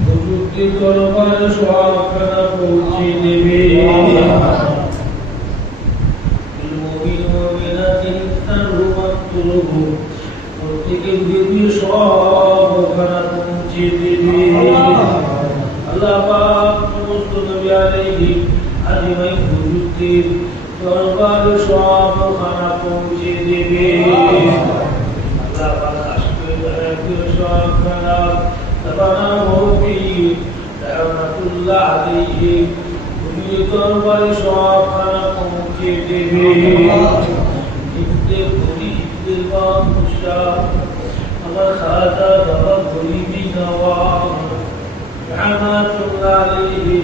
وجود دربار شاقنا مجددي المؤمن والمؤمنات تنهما الطرق প্রত্যেকের বিধি সব ওখানে পৌঁছে দেবে আল্লাহ পাক সমস্ত নবী আলাইহি আজমাইন হুজুরদের দরবারে সব ওখানে পৌঁছে দেবে আল্লাহ পাক আসবে সব খানা তাবানা মুফতি রাহমাতুল্লাহ আলাইহি হুজুরের দরবারে সব খানা পৌঁছে দেবে আমার খাজা বাবা গরিবি নওয়াব রহমাতুল্লাহ আলাইহি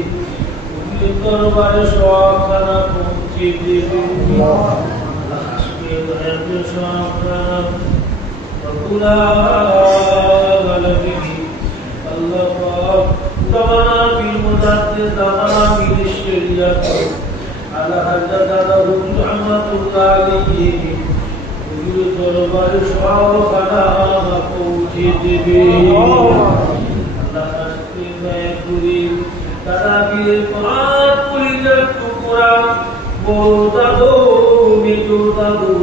উনি দরবারে সবখানা পৌঁছে দেবে আল্লাহ আসবে বলে সবখানা রব্বুল আলামিন আল্লাহ পাক জামানা বিল মুদাদ্দিস জামানা বিল শরিয়াত আলা হযরত রাসূল রহমাতুল্লাহ আলাইহি দরবারে সবখানা পৌঁছে দেবে আল্লাহ আসবে মেঘুরি তারাবির পাঁচ পুলিশের টুকরা বড় দাদু মেজো দাদু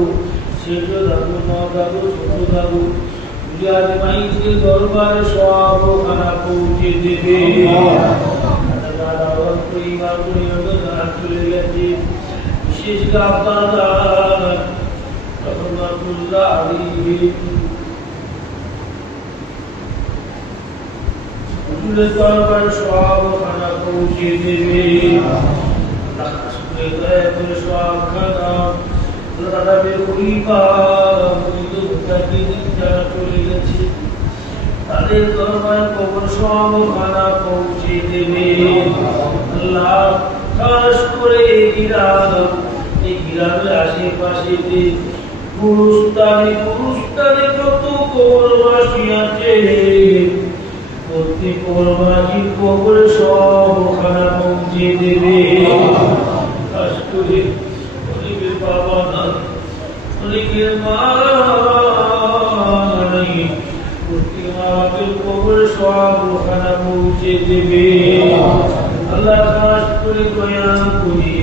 ছোট দাদু মা দাদু ছোট দাদু বিরাজ মাইকে দরবারে সবখানা পৌঁছে দেবে দাদা পরিবার পরিবার চলে গেছে বিশেষ গাবদাদা রহমাতুল্লাহ আলাইহি হুজুরের দরবারে সবখানা পৌঁছে দেবে আল্লাহ আসবে দয়াকরে সবখানা দাদা পরিবার যারা চলে গেছে তাদের দরবারে কবর সবখানা পৌঁছে দেবে আল্লাহ খাস করে এই গ্রামের আশেপাশে পুরুষতারে যত কবরবাসী আছে প্রতি কবরবাসী কবর সবখানা পৌঁছে দেবে খাস করে অনেকের বাবা নাই অনেকের মা নাই প্রতি মা বাপের কবর সবখানা পৌঁছে দেবে আল্লাহ খাস করে দয়া করি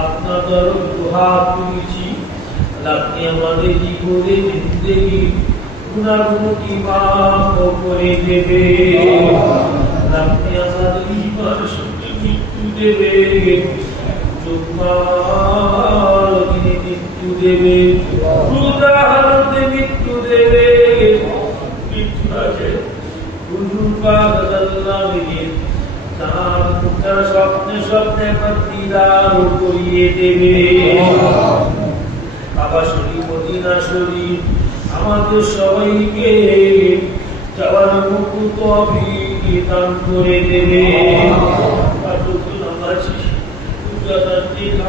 আপনার হাত তুলেছি আপনি আমাদের জীবনে জিন্দেগি গুনাহগুলো কি মাফ করে দেবে আপনি আমাদের ঈমান সঙ্গে মৃত্যু দেবে মৃত্যু দেবে স্বপ্নে দিদার করিয়ে দেবে। কাবা শরীফ মদিনা শরীফ আমাদের সবাইকে যাওয়ার মুকুট তৌফিক দান করে দেবে।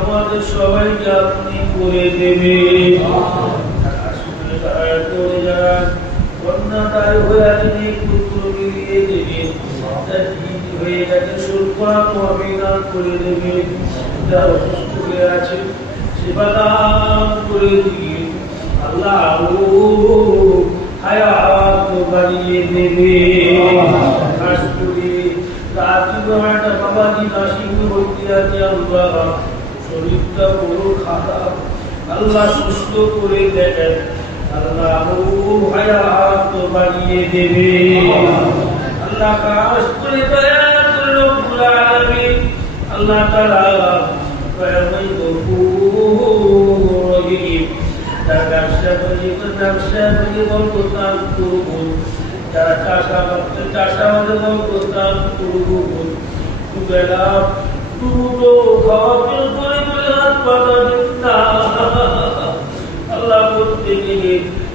আমাদের সবাইকে আপনি করে দেবে। যারা কন্যাদায় হয়ে আছে পুত্র মিলিয়ে দেবে, হয়ে গেছে অভিধান করে দেবে। যারা অসুস্থ হয়ে আছে সেবা দান করে দিয়ে আল্লাহ হায়াত বাড়িয়ে দেবে। খাস করে বাবাজি নাসিক ভর্তি আছে, আল্লাহ শরীরটা বড় খারাপ, আল্লাহ সুস্থ করে দেবেন। আল্লাহ হায়াত বাড়িয়ে দেবে। আল্লাহ খাস করে দয়া করে রব্বুল আলামিন আল্লাহ তাআলা ফরমাই গফুর রহিম। যারা ব্যবসা করি বরকত দান করুন, যারা চাষাবাদে বরকত দান করুন। দুবেলা দুটো খাওয়ার করে করে হাত পাতা দিন না আল্লাহ প্রত্যেকে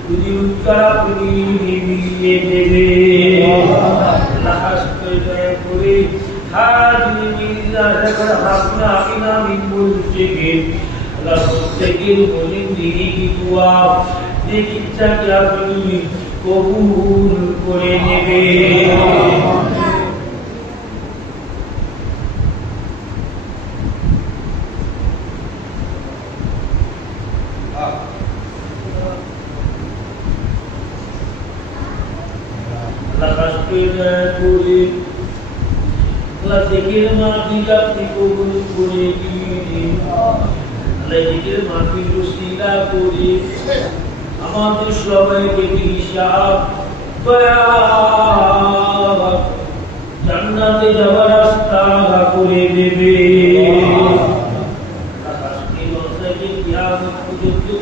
যদি উৎকার আপনি মিলিয়ে দেবে। করে হাত মিলিয়ে আপনা আমিনা মিনবুল থেকে আল্লাহ প্রত্যেকের বলেন দিদি দোয়া যে ইচ্ছাকে আপনি কবুল করে নেবে। আমাদের সবাইকে হিসাব জান্নাতে যাওয়ার রাস্তা করে দেবে।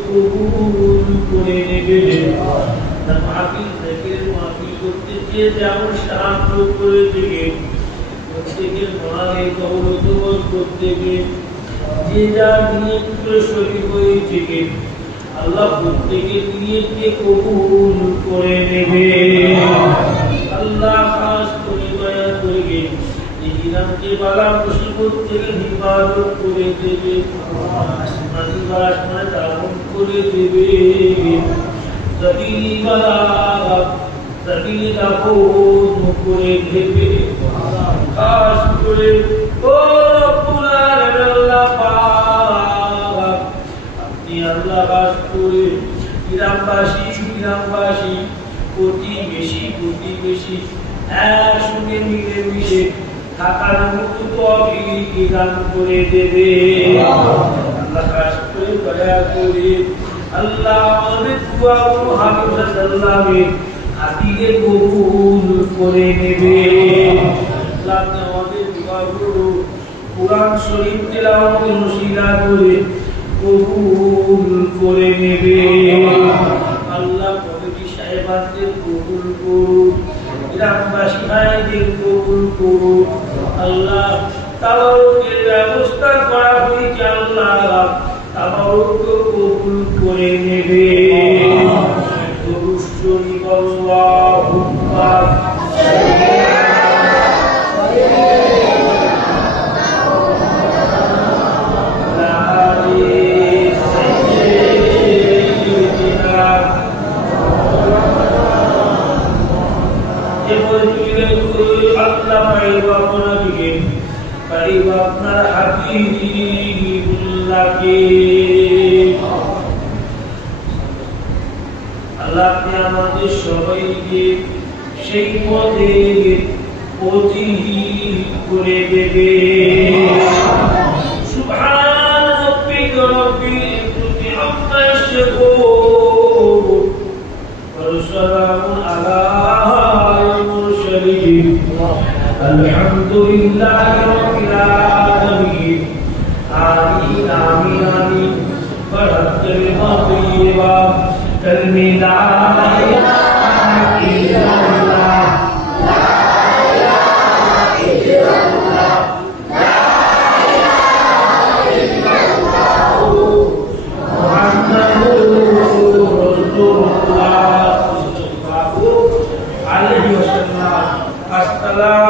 কবুল করে নেবে। মাহফিল থেকে মাহফিল করতে চেয়ে যেমন সাহায্য করে দেবে, প্রত্যেকের মনে গৌরব প্রত্যেকে যে যা নিয়ে শরীর হয়েছে আল্লাহ প্রত্যেকের নিয়তকে কবুল করে নেবে। আল্লাহ খাস করে দয়া করবে, এই ইরানকে বালা মুসিবত থেকে হিফাজত করে দেবে, আসমানি আসমানে দাফন করে দেবে, জমিনি বালা জমিনে দাফন করে দেবে। খাস করে ও রব্বুল আলামিন আল্লাহ পাক আপনি আল্লাহ খাস করে গ্রামবাসী প্রতিবেশী একসঙ্গে মিলে থাকার মতো তৌফিক দান করে দেবে। আল্লাহ খাস করে দয়া করে আল্লাহ আমাদের দুআ ও হাবিব সাল্লাল্লাহু আলাইহি হাদিয়ে কবুল করে নেবে। আল্লাহ আমাদের দুআগুলো কুরআন শরীফ তেলাওয়াতের ওসিলা করে কবুল করে নেবে। আল্লাহ কমিটি সাহেবদের কবুল করুন, গ্রামবাসী ভাইদের কবুল করুন। আল্লাহ তাবারুকের ব্যবস্থা করা হয়েছে, আল্লাহ তাবারুক কবুল করে নেবে। দুরুশ্বরী আল্লাহুম্মা আপনার হাবিবুল্লাহকে আল্লাহ আপনি আমাদের সবাইকে সেই পথে পথিক করে দেবে। সুবহান রাব্বিকা রাব্বিল ইজ্জতি আম্মা ইয়াসিফুন ওয়া সালামুন আলাল মুরসালিন আলহামদুলিল্লাহি রাব্বিল আলামিন। আমিন আমিন আমিন। ওয়া তাইয়্যিবা কালমি লা ইলাহা ইল্লাল্লাহ লা তাআলা